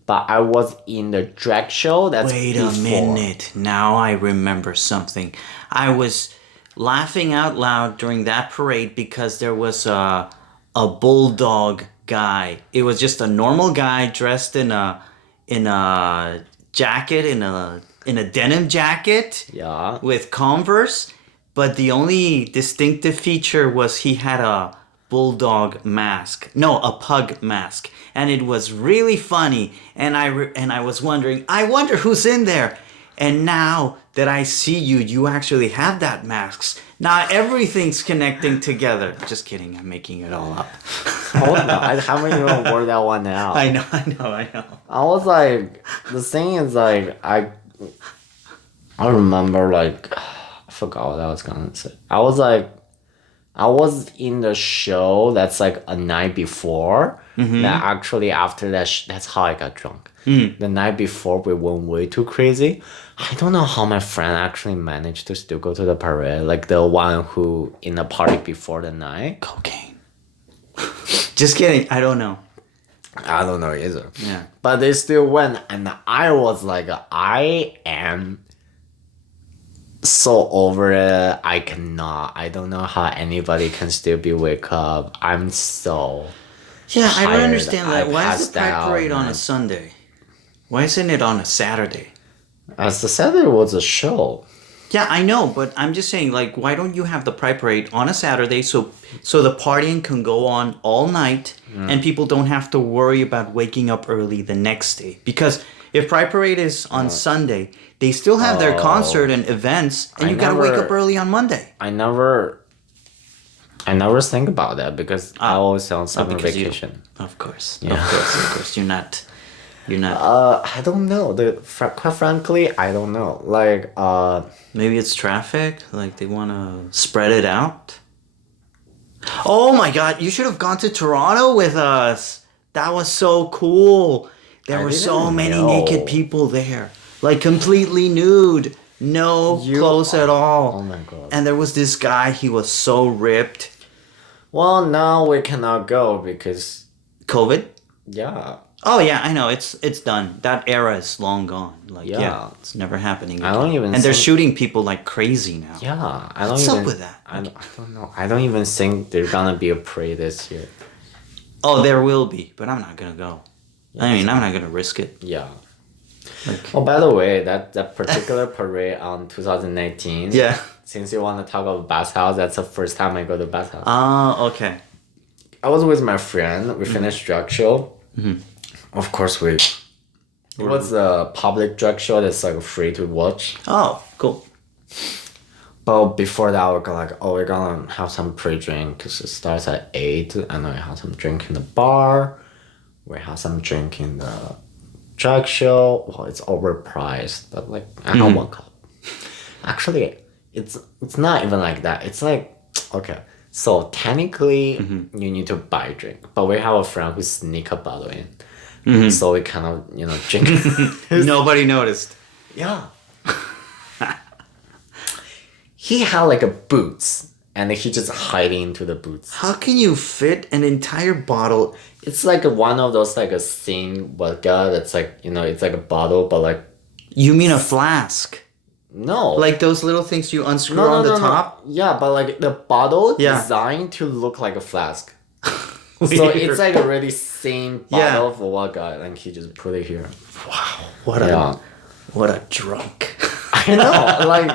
But I was in the drag show. That's Wait before. a minute. Now I remember something. I was laughing out loud during that parade because there was a bulldog guy. It was just a normal guy dressed in a jacket, in a denim jacket. Yeah. With Converse, but the only distinctive feature was he had a bulldog mask. No, a pug mask. And it was really funny. And I was wondering, I wonder who's in there. And now that I see you, you actually have that mask. Now everything's connecting together. Just kidding, I'm making it all up. Oh no, I haven't even worked that one out. I know. I was like, the thing is like, I remember like, I forgot what I was gonna say. I was in the show that's like a night before. That actually after that, that's how I got drunk. The night before we went way too crazy. I don't know how my friend actually managed to still go to the parade. Like the one who in the party before the night. Cocaine. Just kidding, I don't know. I don't know either. Yeah. But they still went and I was like, I am so over it. I cannot. I don't know how anybody can still be wake up. I'm so Yeah, I don't tired. understand that. I Why is the passed Pride out, Parade on man. a Sunday? Why isn't it on a Saturday? As the Saturday was a show. Yeah, I know, but I'm just saying, like, why don't you have the Pride Parade on a Saturday so the partying can go on all night and people don't have to worry about waking up early the next day? Because if Pride Parade is on Sunday, they still have their concert and events, and you gotta wake up early on Monday. I never think about that because I always on summer because you- vacation. Of course, Yeah. of course, you're not. I don't know. Quite frankly, I don't know. Like, Maybe it's traffic. Like they want to spread it out. Oh my God! You should have gone to Toronto with us. That was so cool. There I were so didn't many know. naked people there, like completely nude, no clothes at all. Oh my God. And there was this guy. He was so ripped. Well, now we cannot go because COVID. yeah. Oh yeah, I know. It's done. That era is long gone. Like Yeah. it's never happening I again. don't even And they're think- shooting people like crazy now. Yeah, I don't What's even. up with that? I don't know. I don't even think there's gonna be a parade this year. Oh, there will be, but I'm not gonna go. I mean, I'm not gonna risk it. Yeah. Like, Oh, by the way, that particular parade on 2019. yeah. Since you want to talk about bathhouse, that's the first time I go to bathhouse. Okay. I was with my friend. We finished drag show. Of course, it was a public drag show that's like free to watch. Oh, cool. But before that, we're gonna have some pre-drink because it starts at 8, and we have some drink in the bar. We have some drink in the drag show. Well, it's overpriced, but like I have 1 cup. Actually, it's not even like that. It's like, okay, so technically you need to buy a drink, but we have a friend who sneak a bottle in. So we kind of, drink. Nobody noticed. Yeah. He had like a boots, and he just hiding into the boots. How can you fit an entire bottle? It's like one of those like a thin vodka that's like, it's like a bottle, but like You mean a flask? no. Like those little things you unscrew no, on no, the no, top? no. Yeah, but like the bottle Yeah. designed to look like a flask. So Weird. it's like a really same Yeah. bottle of vodka, and he just put it here. Wow, what a drunk. I know, like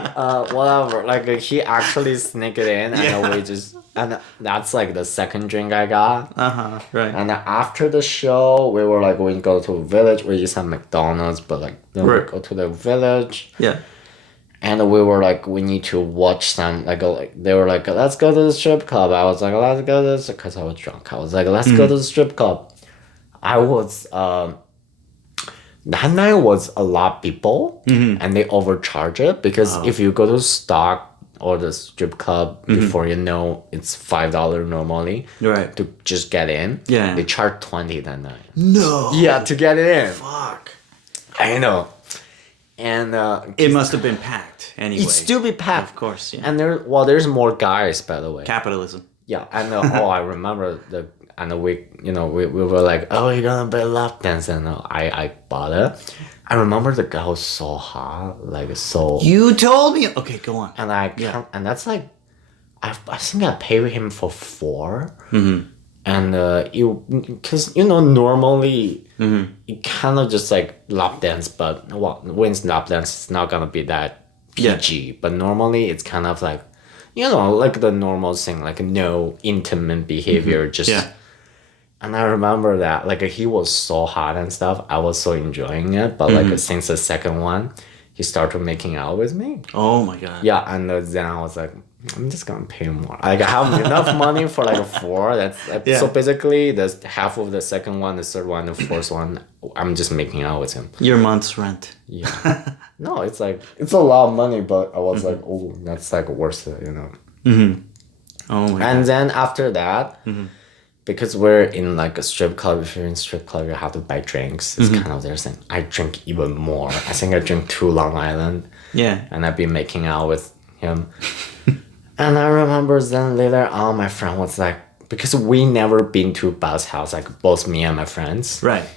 whatever. Like he actually sneaked it in, and we just and that's like the second drink I got. Right. And after the show, we were like, we go to a village. We eat some McDonald's, but like then we Right. go to the village. Yeah. And we were like, we need to watch some, like they were like, let's go to the strip club. I was like, let's go to this, because I was drunk. I was like, let's go to the strip club. I was, that night was a lot of people, and they overcharge it, because if you go to stock or the strip club before you know, it's $5 normally Right. to just get in. Yeah. They charge 20 that night. No. Yeah, to get it in. Fuck. I know. And It must have been packed anyway. it'd still be packed. Of course, yeah. And there's more guys, by the way. Capitalism. Yeah, and I remember we were like, oh, you're gonna play lap dance, and I bought it. I remember the guy was so hot, like so. You told me. Okay, go on. And and that's like, I think I paid him for 4. And because normally it kind of just like lap dance, but when it's lap dance, it's not gonna be that PG. But normally it's kind of like, like the normal thing, like no intimate behavior, just. Yeah. And I remember that, like, he was so hot and stuff. I was so enjoying it. But, like, since the second one, he started making out with me. Oh, my God. Yeah, and then I was like, I'm just gonna pay more. Like, I have enough money for, like, 4. Yeah. So, basically, there's half of the second one, the third one, the fourth one. I'm just making out with him. Your month's rent. Yeah. No, it's, like, it's a lot of money, but I was like, oh, that's, like, worth it, Oh, my God. And then after that... Because we're in like a strip club, if you're in strip club, you have to buy drinks. It's kind of their thing. I drink even more. I think I drink 2 Long Island. Yeah. And I've been making out with him. And I remember then later on, my friend was like, because we never been to Bao's house, like both me and my friends. Right.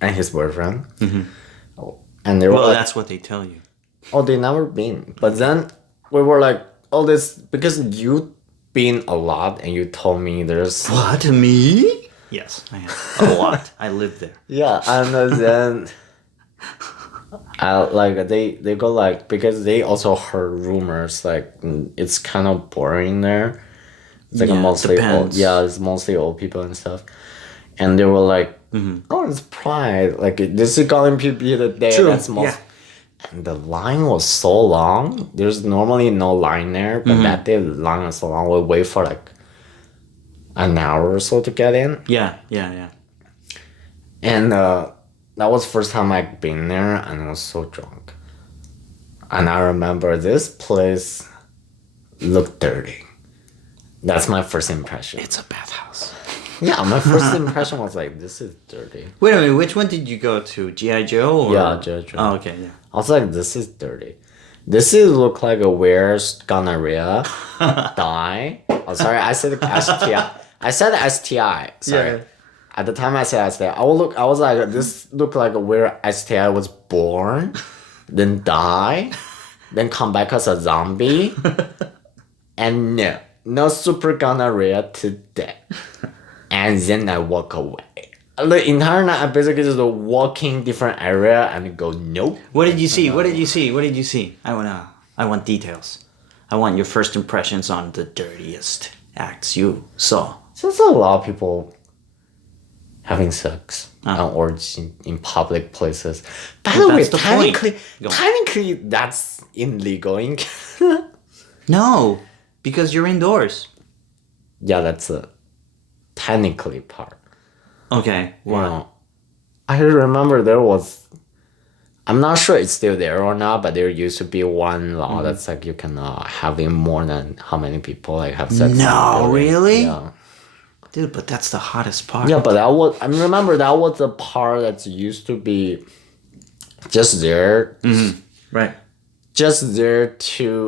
And his boyfriend. And they were Well, like, that's what they tell you. oh, they never been. But then we were like, oh, this, because you been a lot and you told me there's What, me? Yes, I have. A lot. I live there. yeah, and then I like they go like, because they also heard rumors like it's kind of boring there. It's like Yeah, mostly depends. it's mostly old people and stuff, and they were like, oh, it's Pride, like this is gonna be the day True, that's most. yeah. And the line was so long. There's normally no line there, but that day the line was so long. We wait for like an hour or so to get in. Yeah, yeah, yeah. And that was the first time I'd been there, and I was so drunk. And I remember this place looked dirty. That's my first impression. It's a bathhouse. Yeah, my first impression was like, this is dirty. Wait a minute, which one did you go to? G.I. Joe? Or? Yeah, G.I. Joe. Oh, okay, yeah. I was like, this is dirty. This is look like a where's gonorrhea die. Oh, sorry, I said STI. I said STI. Sorry. Yeah. At the time I said STI. I was like, this looked like where STI was born, then die, then come back as a zombie. And no super gonorrhea today. And then I walk away. The entire night I basically just walking different area and go, nope. What did you see? What did you see? What did you see? I want details. I want your first impressions on the dirtiest acts you saw. There's a lot of people having sex or in public places. By the way, That's the point. technically that's illegal in Canada. No, because you're indoors. Yeah, that's a technically part. Okay, You wow. know, I remember there was, I'm not sure it's still there or not, but there used to be one law that's like you cannot having more than how many people like have sex. in the No, building. really? Yeah. Dude, but that's the hottest part. Yeah, but I remember that was the part that used to be just there, Right. just there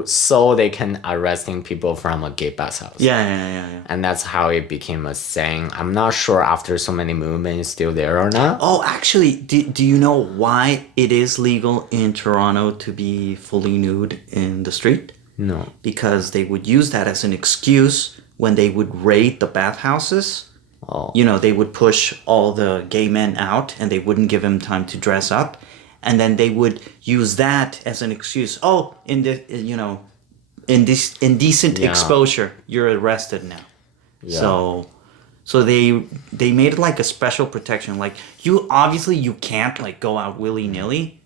so they can arresting people from a gay bathhouse. Yeah. And that's how it became a thing. I'm not sure after so many movements it's still there or not. Oh, actually, do you know why it is legal in Toronto to be fully nude in the street? No. Because they would use that as an excuse when they would raid the bathhouses Oh. You know, they would push all the gay men out and they wouldn't give him time to dress up. And then they would use that as an excuse. Oh, in the, you know, in this indecent Yeah. exposure, you're arrested now. Yeah. So they made it like a special protection. Like you obviously you can't like go out willy-nilly,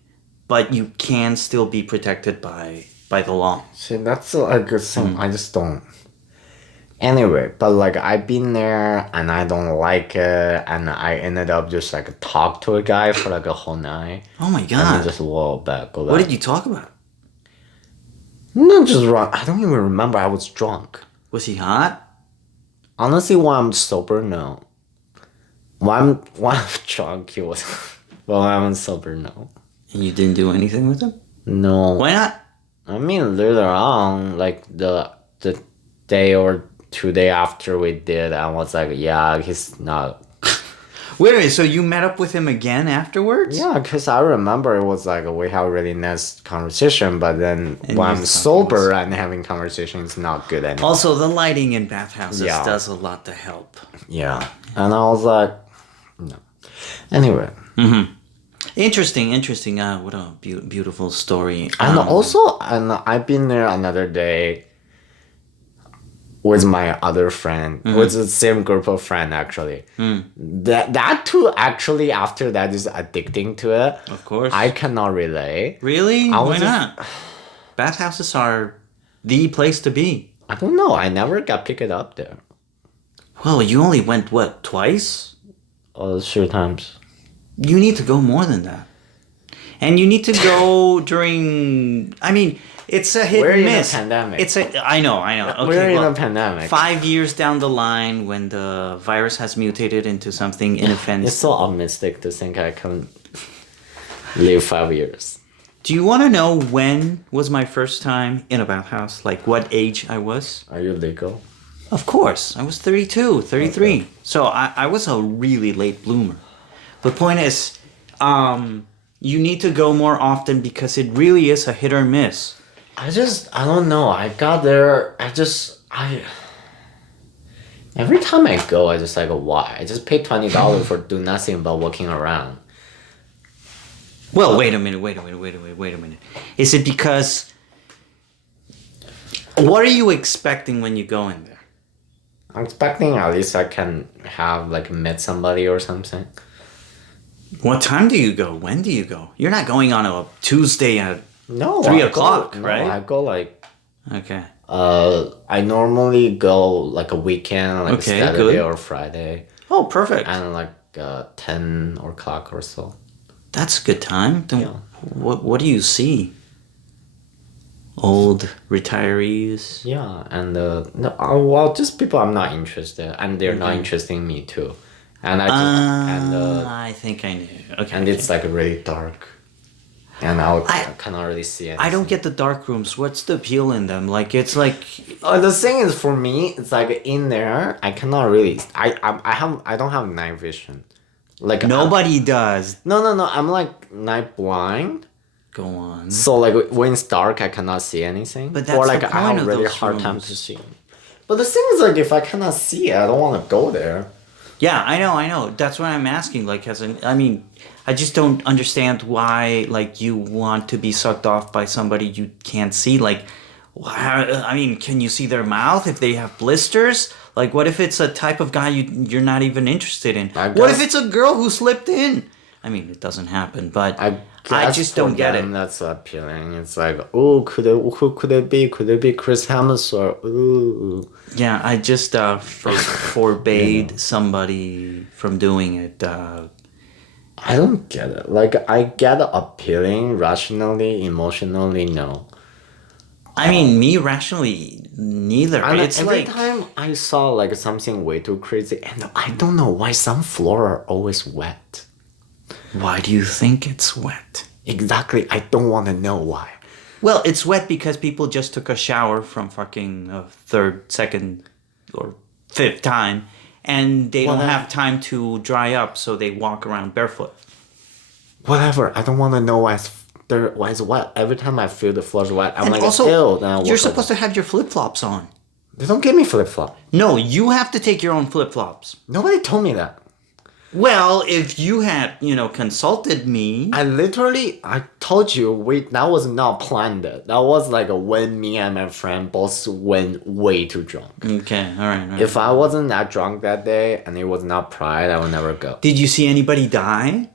but you can still be protected by the law. See, that's a good thing. I just don't. Anyway, but like I've been there and I don't like it, and I ended up just like talk to a guy for like a whole night. Oh my And god. then just go back. What did you talk about? Not just wrong. I don't even remember. I was drunk. Was he hot? Honestly, when I'm sober, no. When I'm drunk, he was. But when I'm sober, no. And you didn't do anything with him? No. Why not? I mean, later on, like the day or 2 day after we did, I was like, yeah, he's not. Wait a minute, so you met up with him again afterwards? Yeah, because I remember it was like we have a really nice conversation, but then And when you I'm thought sober and having conversation, it's not good anymore. Also, the lighting in bathhouses Yeah. does a lot to help. Yeah, and I was like, no. Anyway, Interesting. What a beautiful story. and I've been there another day with my other friend, with the same group of friends actually. That too actually after that is addicting to it. Of course. I cannot relate. Really? I Why was just- not? Bathhouses are the place to be. I don't know. I never got picked up there. Well, you only went, what, twice? Oh, 3 times. You need to go more than that. And you need to go during, I mean, it's a hit We're and in a miss. pandemic. I know. Okay, We're in well, a pandemic. 5 years down the line when the virus has mutated into something It's inoffensive. so optimistic to think I can live 5 years. Do you want to know when was my first time in a bathhouse? Like what age I was? Are you legal? Of course. I was 32, 33. Okay. So I was a really late bloomer. But point is, you need to go more often because it really is a hit or miss. I don't know. I got there. Every time I go, I just like, why? I just paid $20 for do nothing but walking around. Well, wait a minute. Is it because... What are you expecting when you go in there? I'm expecting at least I can have like met somebody or something. What time do you go? When do you go? You're not going on a Tuesday at... No, 3 I o'clock, go, right? No, I go like Okay. I normally go like a weekend, like Okay, Saturday good. or Friday, Oh, perfect. and like 10 o'clock or so. That's a good time. Then Yeah. what do you see? Old retirees. Yeah, and no, well, just people I'm not interested, and they're not Okay. interested in me too, and I just I think I knew. Okay. and it's like really dark, and I cannot really see anything. I don't get the dark rooms. What's the appeal in them? Like it's like The thing is, for me, it's like in there, I cannot really. I don't have night vision. Like nobody does. No. I'm like night blind. Go on. So like when it's dark, I cannot see anything. But that's or like the I point have of really those hard time rooms. to see. But the thing is, like if I cannot see it, I don't want to go there. Yeah, I know. That's what I'm asking. Like, I just don't understand why, like, you want to be sucked off by somebody you can't see. Like, can you see their mouth if they have blisters? Like, what if it's a type of guy you're not even interested in? What if guess- it's a girl who slipped in? I mean, it doesn't happen, but I guess just for don't get them, it. That's appealing. It's like, who could it be? Could it be Chris Hemsworth? Ooh. Yeah, I just forbade somebody from doing it. I don't get it. Like I get appealing rationally, emotionally, no. I mean, me rationally, neither. And It's every like time I saw like something way too crazy, and I don't know why some floor are always wet. why do you think it's wet? Exactly, I don't want to know why. Well, it's wet because people just took a shower from fucking a third, second, or fifth time, and they don't have time to dry up, so they walk around barefoot. Whatever, I don't want to know why it's wet. Every time I feel the floor's wet, I'm And like, also, ew. Then I you're walk supposed to have your flip flops on. They don't give me flip-flop. No, you have to take your own flip-flops. Nobody told me that. Well, if you had, consulted me. I told you, that was not planned. That was like when me and my friend both went way too drunk. Okay, all right. If I wasn't that drunk that day and it was not Pride, I would never go. Did you see anybody die?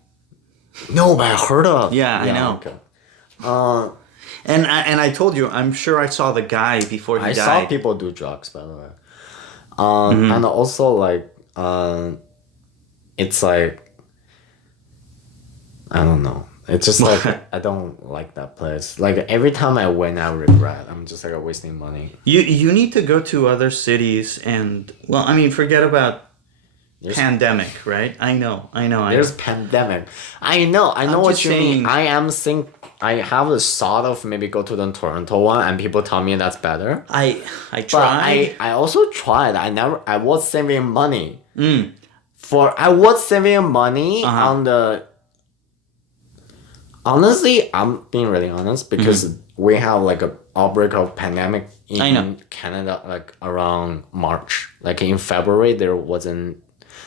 No, but I heard of. Yeah, I know. Okay. And I told you, I'm sure I saw the guy before he died. I saw people do drugs, by the way. And also like, it's like, I don't know. It's just like I don't like that place. Like every time I went, I regret. I'm just like wasting money. You need to go to other cities and forget about pandemic, right? I know. There's pandemic. I know what you mean. I have a thought of maybe go to the Toronto one, and people tell me that's better. I tried. But I also tried. I was saving money. I was saving money on the. Honestly, I'm being really honest because we have like a outbreak of pandemic in Canada like around March. Like in February, there wasn't.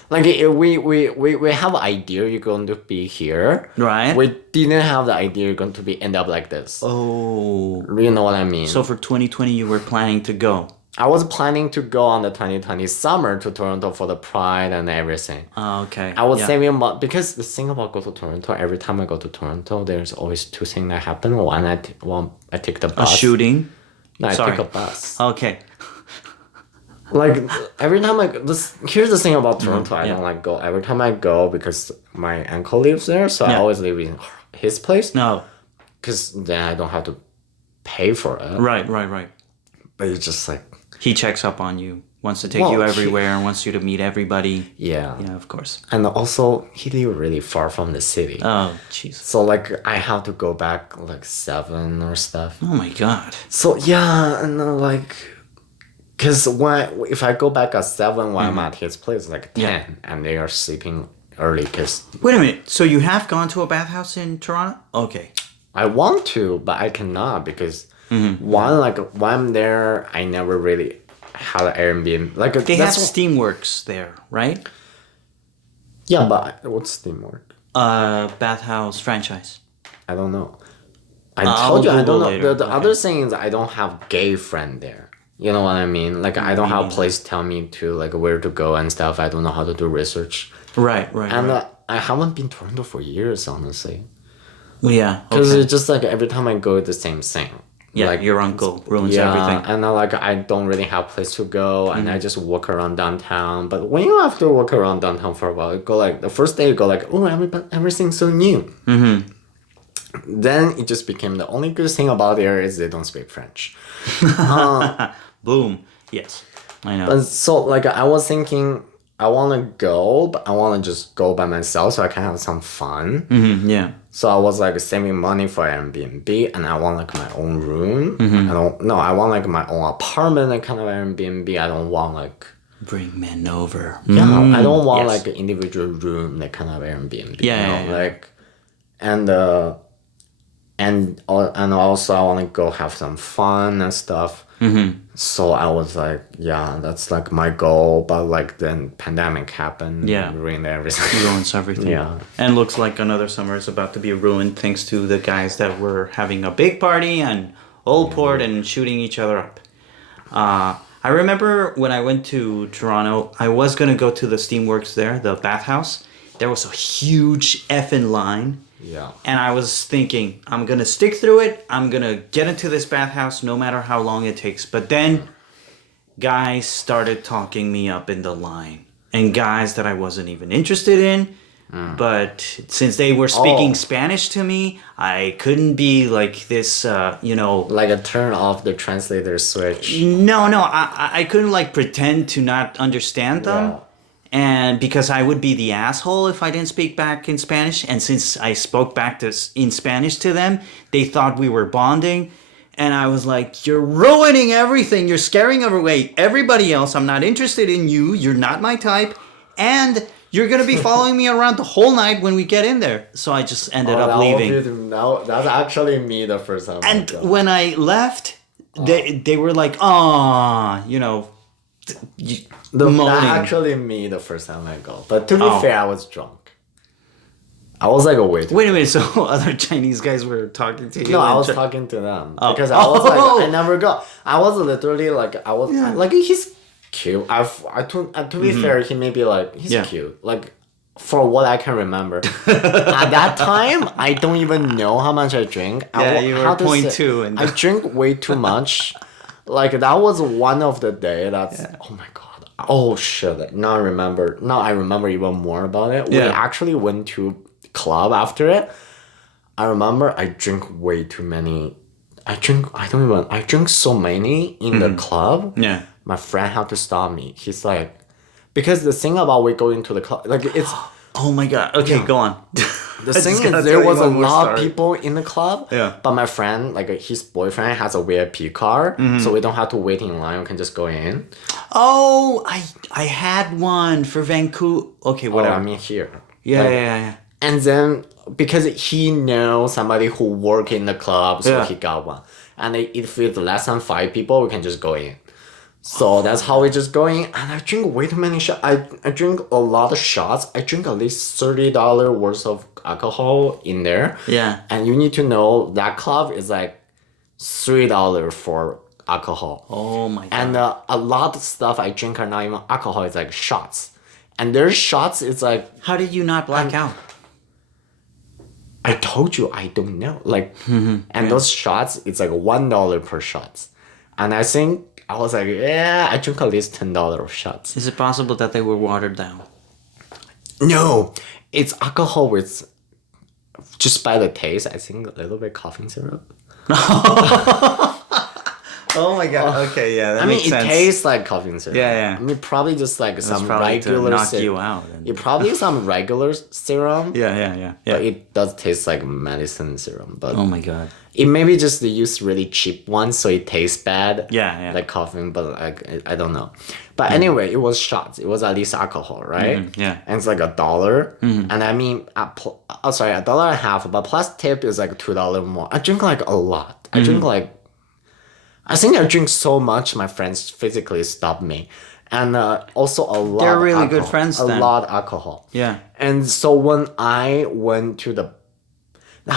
Like we have an idea you're going to be here. Right. We didn't have the idea you're going to be end up like this. Oh. You know what I mean? So for 2020 you were planning to go. I was planning to go on the 2020 summer to Toronto for the Pride and everything. Oh, okay. I was saving money because the thing about go to Toronto, every time I go to Toronto, there's always two things that happen. One, I take the bus. A shooting? No, I take a bus. Okay. Like every time here's the thing about Toronto. I don't like go every time I go because my uncle lives there, so I always live in his place. No, because then I don't have to pay for it. Right. But it's just like he checks up on you, wants to take you everywhere, and wants you to meet everybody. Yeah, of course. And also he lives really far from the city. Oh, jeez. So like I have to go back like 7 or stuff. Oh my god. So yeah, and like. Because if I go back at 7 when I'm at his place, like 10, and they are sleeping early. Wait a minute. So you have gone to a bathhouse in Toronto? Okay. I want to, but I cannot because when I'm there, I never really had an Airbnb. Like they have Steamworks there, right? Yeah, but what's Steamworks? Bathhouse franchise. I don't know. I told you I don't know. Later. The other thing is I don't have gay friend there. You know what I mean? Like I don't have a place tell me to like where to go and stuff. I don't know how to do research. Right. And I haven't been to Toronto for years, honestly. Well, yeah. Because it's just like every time I go, the same thing. Yeah, like your uncle ruins everything. And I don't really have a place to go, and I just walk around downtown. But when you have to walk around downtown for a while, you go like the first day you go like, oh, everything's so new. Then it just became the only good thing about there is they don't speak French. Boom. Yes, I know. But so like I was thinking, I want to go, but I want to just go by myself so I can have some fun. Yeah. So I was like saving money for Airbnb, and I want like my own room. I want like my own apartment, like kind of Airbnb. I don't want like bring men over. Yeah, I don't want like an individual room, like kind of Airbnb. Like, and also I want to go have some fun and stuff. So I was like, yeah, that's like my goal. But like then pandemic happened. Yeah, ruined everything. Ruins everything. Yeah, and looks like another summer is about to be ruined thanks to the guys that were having a big party and Old Port and shooting each other up. I remember when I went to Toronto, I was gonna go to the Steamworks there, the bathhouse. There was a huge effing line. Yeah. And I was thinking, I'm going to stick through it. I'm going to get into this bathhouse no matter how long it takes. But then guys started talking me up in the line. And guys that I wasn't even interested in. But since they were speaking Spanish to me, I couldn't be like this, like a turn off the translator switch. No, I couldn't like pretend to not understand them. Yeah. And because I would be the asshole if I didn't speak back in Spanish. And since I spoke back in Spanish to them, they thought we were bonding. And I was like, you're ruining everything. You're scaring away everybody else. I'm not interested in you. You're not my type. And you're going to be following me around the whole night when we get in there. So I just ended up leaving. That's actually me the first time. And when I left, they were like, ah, you know, That moaning. actually me the first time I go. But to be Oh. fair, I was drunk. I was like a wait. Wait a minute. So other Chinese guys were talking to you? No, I and was tr- talking to them Oh. because I was like, Oh. I never go. I was literally like, I was like, he's cute. To be fair, he may be like, he's Yeah. cute. Like, for what I can remember, at that time, I don't even know how much I drink. Yeah, you were how to 0.2 say- and- I drink way too much. Like that was one of the day. That's oh my god. Oh shit. Now I remember. Now I remember even more about it. We Yeah. actually went to club after it. I remember I drink way too many. I drink so many in the club. Yeah. My friend had to stop me. He's like, because the thing about we going to the club, like it's Oh my god. Okay, go on. the thing is there was a lot of people in the club. Yeah. But my friend, like his boyfriend, has a VIP card, so we don't have to wait in line. We can just go in. Oh, I had one for Vancouver. Okay, Whatever. whatever. I mean here. Yeah, Like, yeah. And then because he knows somebody who work in the club, so Yeah. he got one. And if it's less than 5 people, we can just go in. So that's how we just go in. And I drink way too many shots. I drink a lot of shots. I drink at least $30 worth of alcohol in there. Yeah. And you need to know that club is like $3 for alcohol. Oh my god. And a lot of stuff I drink are not even alcohol. It's like shots. And there's shots. It's like How did you not black out? I told you I don't know. Like, and those shots, it's like $1 per shots. And I think I was like, yeah, I drink at least $10 of shots. Is it possible that they were watered down? No, it's alcohol with, just by the taste, I think a little bit coughing syrup. Oh my god. Okay, yeah, that I mean, makes it sense. tastes like coughing syrup. Yeah, yeah. I mean, probably just like some probably to regular knock syrup. you out and- It probably some regular serum. Yeah. But it does taste like medicine serum. But Oh my god. it maybe just they use really cheap ones, so it tastes bad. Yeah. Like coughing, but like I don't know. But anyway, it was shots. It was at least alcohol, right? yeah. And it's like $1, and I mean, sorry, $1.50, but plus tip is like $2 more. I drink like a lot. I drink like, I think I drink so much. My friends physically stop me, and also a lot. They're really alcohol, good friends A then. lot of alcohol. Yeah. And so when I went to that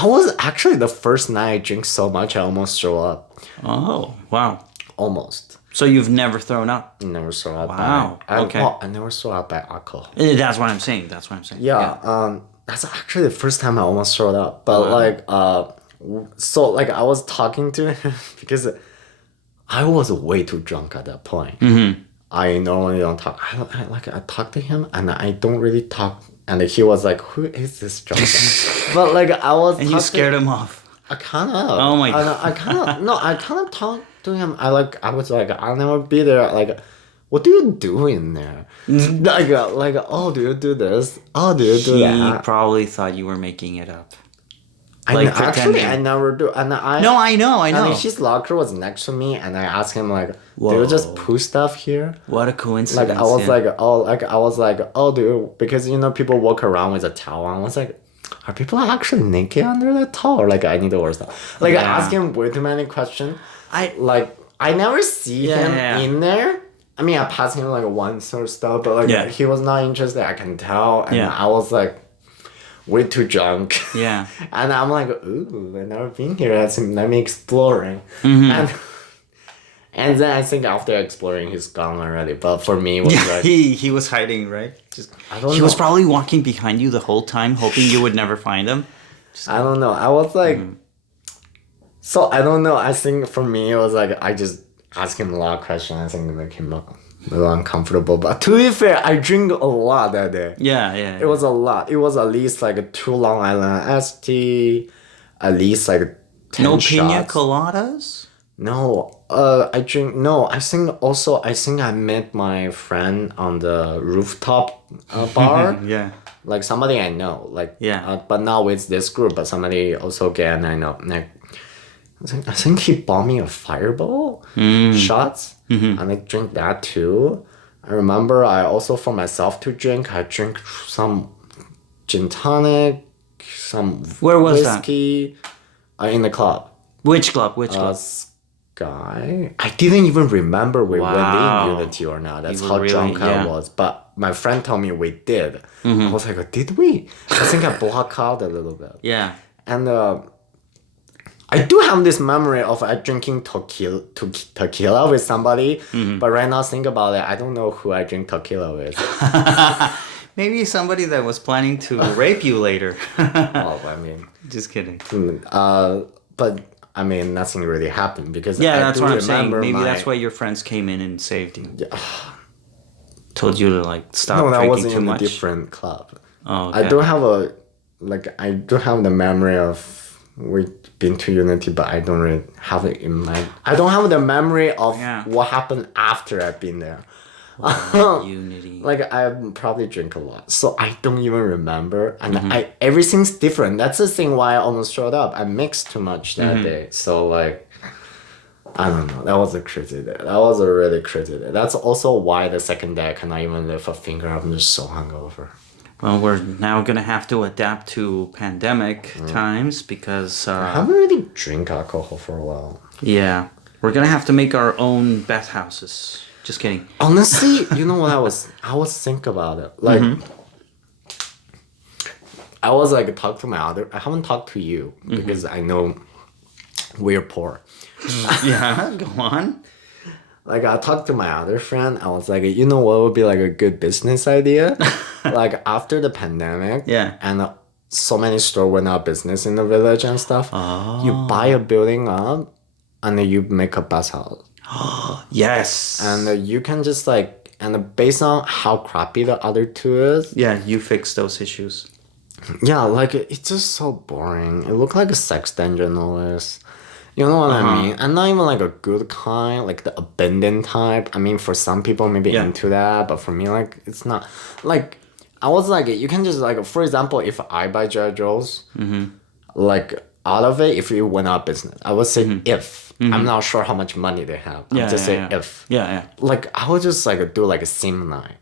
was actually the first night I drink so much I almost throw up. Oh, wow. Almost. So you've never thrown up? Never throw up. Wow, okay. I never throw up by alcohol. That's what I'm saying. Yeah. That's actually the first time I almost throw up. But so like I was talking to him because I was way too drunk at that point. Mm-hmm. I normally don't talk. I talk to him and I don't really talk. And he was like, "Who is this drunk guy?" But like I was. And you scared him off. I kind of. Oh my God. I kind of talked to him. I was like, I'll never be there. Like, what do you do in there? like, oh, do you do this? Oh, do you do He that? probably thought you were making it up. Actually, pretending. I never do. And I No, I know. And his locker was next to me, and I asked him like, "Do you just Whoa. put stuff here?" What a coincidence. Like I was yeah. like, "Oh, do you?" Because people walk around with a towel on. I was like, "Are people actually naked under that towel?" Or, like I need to wear stuff. Like I Yeah. asked him way too many questions. I never see him in there. I mean, I passed him like once or stuff, but like he was not interested. I can tell, and I was like way too drunk. Yeah. And I'm like, ooh, I've never been here. Let me exploring. Mm-hmm. And then I think after exploring, he's gone already. But for me, it was like he was hiding, right? He was probably walking behind you the whole time, hoping you would never find him. I don't know. I was like, so I don't know. I think for me, it was like I just asked him a lot of questions. I think it made him a little uncomfortable. But to be fair, I drink a lot that day. Yeah. It was a lot. It was at least like 2 Long Island ST, at least like 10 No shots. pina coladas? No, I think I met my friend on the rooftop bar. Yeah. Like somebody I know, like Yeah. but not with this group, but somebody also again I know. Like, I think he bought me a Fireball shots, and I drink that too. I remember I also for myself to drink. I drink some gin tonic, some Where was that? whiskey, in the club. Which club? Which club? guy. I didn't even remember we went Wow. in Unity or not. That's You how were really- drunk I yeah. was. But my friend told me we did. I was like, did we? I think I blocked out a little bit. Yeah. And I do have this memory of drinking tequila with somebody. But right now, think about it. I don't know who I drink tequila with. Maybe somebody that was planning to rape you later. Well, I mean, Just kidding. but I mean, nothing really happened because Yeah, I that's do what I'm saying. remember Maybe that's why your friends came in and saved you. Told you to like stop No, that drinking was too in a much. different club. Oh, okay. I do have the memory of we've been to Unity, but I don't really have it in mind. I don't have the memory of what happened after I've been there. Unity. Like I probably drink a lot, so I don't even remember, and everything's different. That's the thing why I almost showed up. I mixed too much that day, so like I don't know. That was a crazy day. That was a really crazy day. That's also why the second day I cannot even lift a finger. I'm just so hungover. Well, we're now gonna have to adapt to pandemic times because I haven't really drank alcohol for a while. yeah, we're gonna have to make our own bathhouses. Just kidding. Honestly, you know what I was thinking about it. Like I was like talk to my other. I haven't talked to you because I know we're poor. Yeah, go on. Like I talked to my other friend. I was like, you know what would be like a good business idea? Like after the pandemic, Yeah. and so many stores went out of business in the village and stuff. You buy a building up, and then you make a bus house. Yes. And you can just like, and based on how crappy the other two is, yeah, you fix those issues. yeah, like it's just so boring. It looked like a sex dungeon always. You know what I mean? And not even like a good kind, like the abandoned type. I mean, for some people maybe into that, but for me, like it's not. Like I was like, you can just like, for example, if I buy J. Joe's, like out of it, if you went out of business, I would say if. I'm not sure how much money they have. I'm just saying if. Yeah. Like I would just like do like a sim night.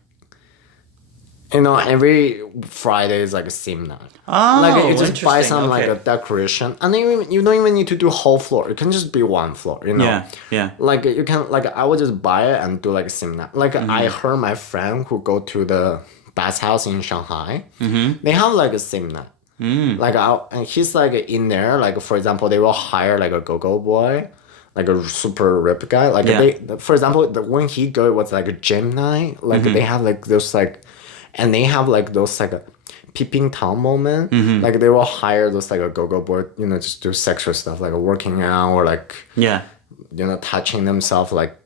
You know, every Friday is like a sim night. Oh, like you just buy interesting. some like a decoration, and then you don't even need to do whole floor. It can just be one floor. You know. Yeah. Like you can like I would just buy it and do like a sim night. Like I heard my friend who go to the bathhouse in Shanghai. They have like a sim night. Like and he's like in there. Like for example, they will hire like a go-go boy. Like a super ripped guy. Like for example, when he go, it was like a gym night. Like they have like those like, and they have like those like a peeping tom moment. Like they will hire those like a go-go boy, you know, just do sexual stuff like working out or like you know touching themselves like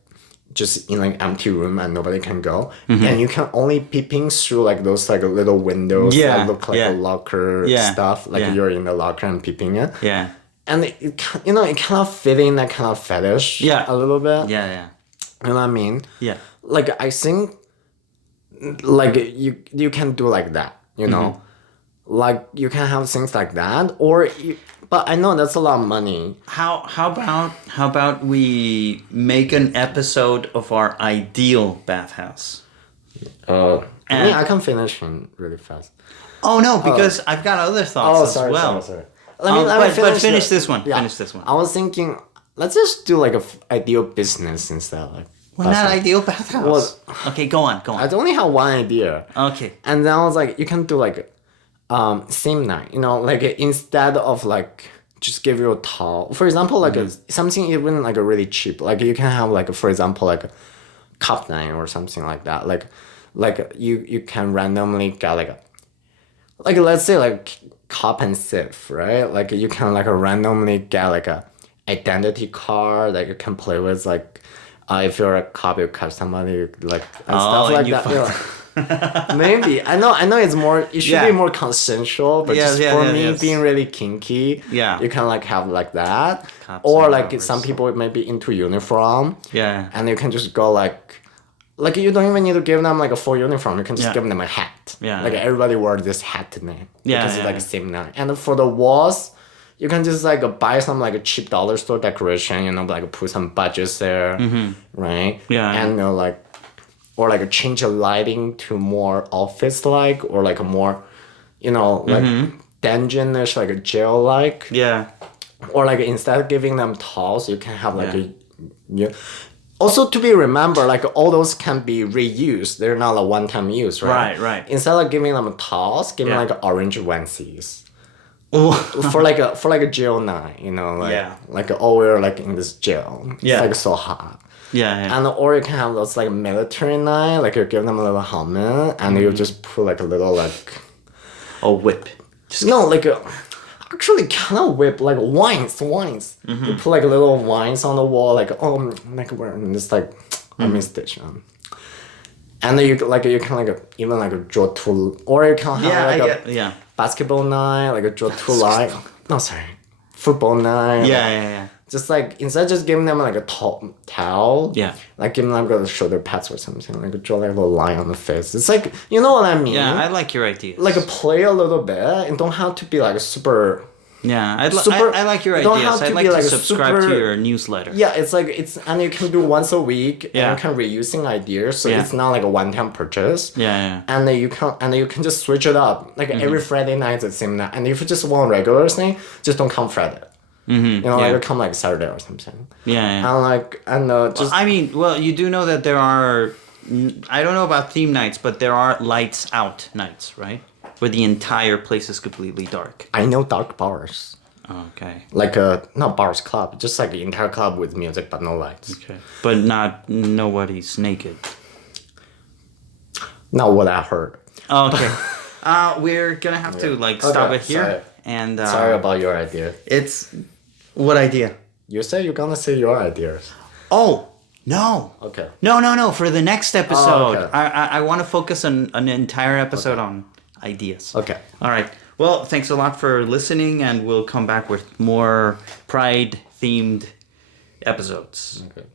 just in like empty room and nobody can go. And you can only peeping through like those like little windows that look like a locker stuff. Like you're in the locker and peeping it. Yeah. And it you know, it kind of fit in that kind of fetish a little bit. Yeah. You know what I mean? Yeah. Like I think like you can do like that, you know? Like you can have things like that or but I know that's a lot of money. How about we make an episode of our ideal bathhouse? I mean, I can finish him really fast. Oh no, because I've got other thoughts as well. Sorry. Let me finish this one. Yeah. Finish this one. I was thinking, let's just do like a ideal business instead. Like, Why not ideal bathhouse? Okay, go on. I only have one idea. Okay. And then I was like, you can do like, sim night. You know, like instead of like just give you a towel. For example, like something even like a really cheap. Like you can have like for example like a cup night or something like that. Like you can randomly get like let's say like cup and sieve, right? Like you can like randomly get like a identity card that you can play with. Like if you're a cop, you catch somebody like and stuff like that. You know. Maybe I know it's more. It should be more consensual, but just for me being really kinky, you can like have like that, Cops or and like robbers. some people may be into uniform, Yeah. and you can just go like you don't even need to give them like a full uniform. You can just give them a hat. Yeah. Like everybody wear this hat today. Yeah, Because it's like yeah. the same now. And for the walls, you can just like buy some like a cheap dollar store decoration. You know, like put some budgets there, right? Yeah. And like. Or like change the lighting to more office like or like a more, you know, like dungeonish, like a jail like. Yeah. Or like instead of giving them towels, you can have like a Yeah. Also to be remembered, like all those can be reused. They're not a one-time use, right? Right. Instead of giving them a toss, give them Yeah. like orange onesies. Oh. for like a jail night, you know, like Yeah. like oh we're like in this jail. It's Yeah. like so hot. Yeah. And or you can have those like military night, like you give them a little helmet and you just put like a little like A whip. no like a, actually kind of whip like wines. You put like little wines on the wall, like like we're in this like I miss this and then you can like even like draw two, or you can have like a basketball night, like a draw two line. No, sorry, football night. Yeah. Just like instead of just giving them like a towel, Yeah. like giving them like a shoulder pads or something, like draw like a little line on the face. It's like, you know what I mean? Yeah, I like your ideas. Like play a little bit and don't have to be like super. Yeah, I like your don't ideas. have to I'd like be to like a subscribe to super- your newsletter. Yeah, it's like and you can do once a week Yeah. and you can reusing ideas, so Yeah. it's not like a one-time purchase. Yeah. And then you can just switch it up. Like every Friday night it's the same night. And if you just want regular thing, just don't come Friday. You know, Yeah. like come like Saturday or something. Yeah. And just I mean, well, you do know that there are. I don't know about theme nights, but there are lights out nights, right? Where the entire place is completely dark. I know dark bars. Okay. Like not bars, club, just like the entire club with music but no lights. Okay. But nobody's naked. Not what I heard. Okay. We're gonna have to stop Okay, it here. sorry. And Sorry about your idea. it's what idea? You said you're gonna say your ideas. Oh no. Okay. No. For the next episode, okay. I want to focus on an entire episode on ideas. Okay. All right. Well, thanks a lot for listening, and we'll come back with more Pride-themed episodes. Okay.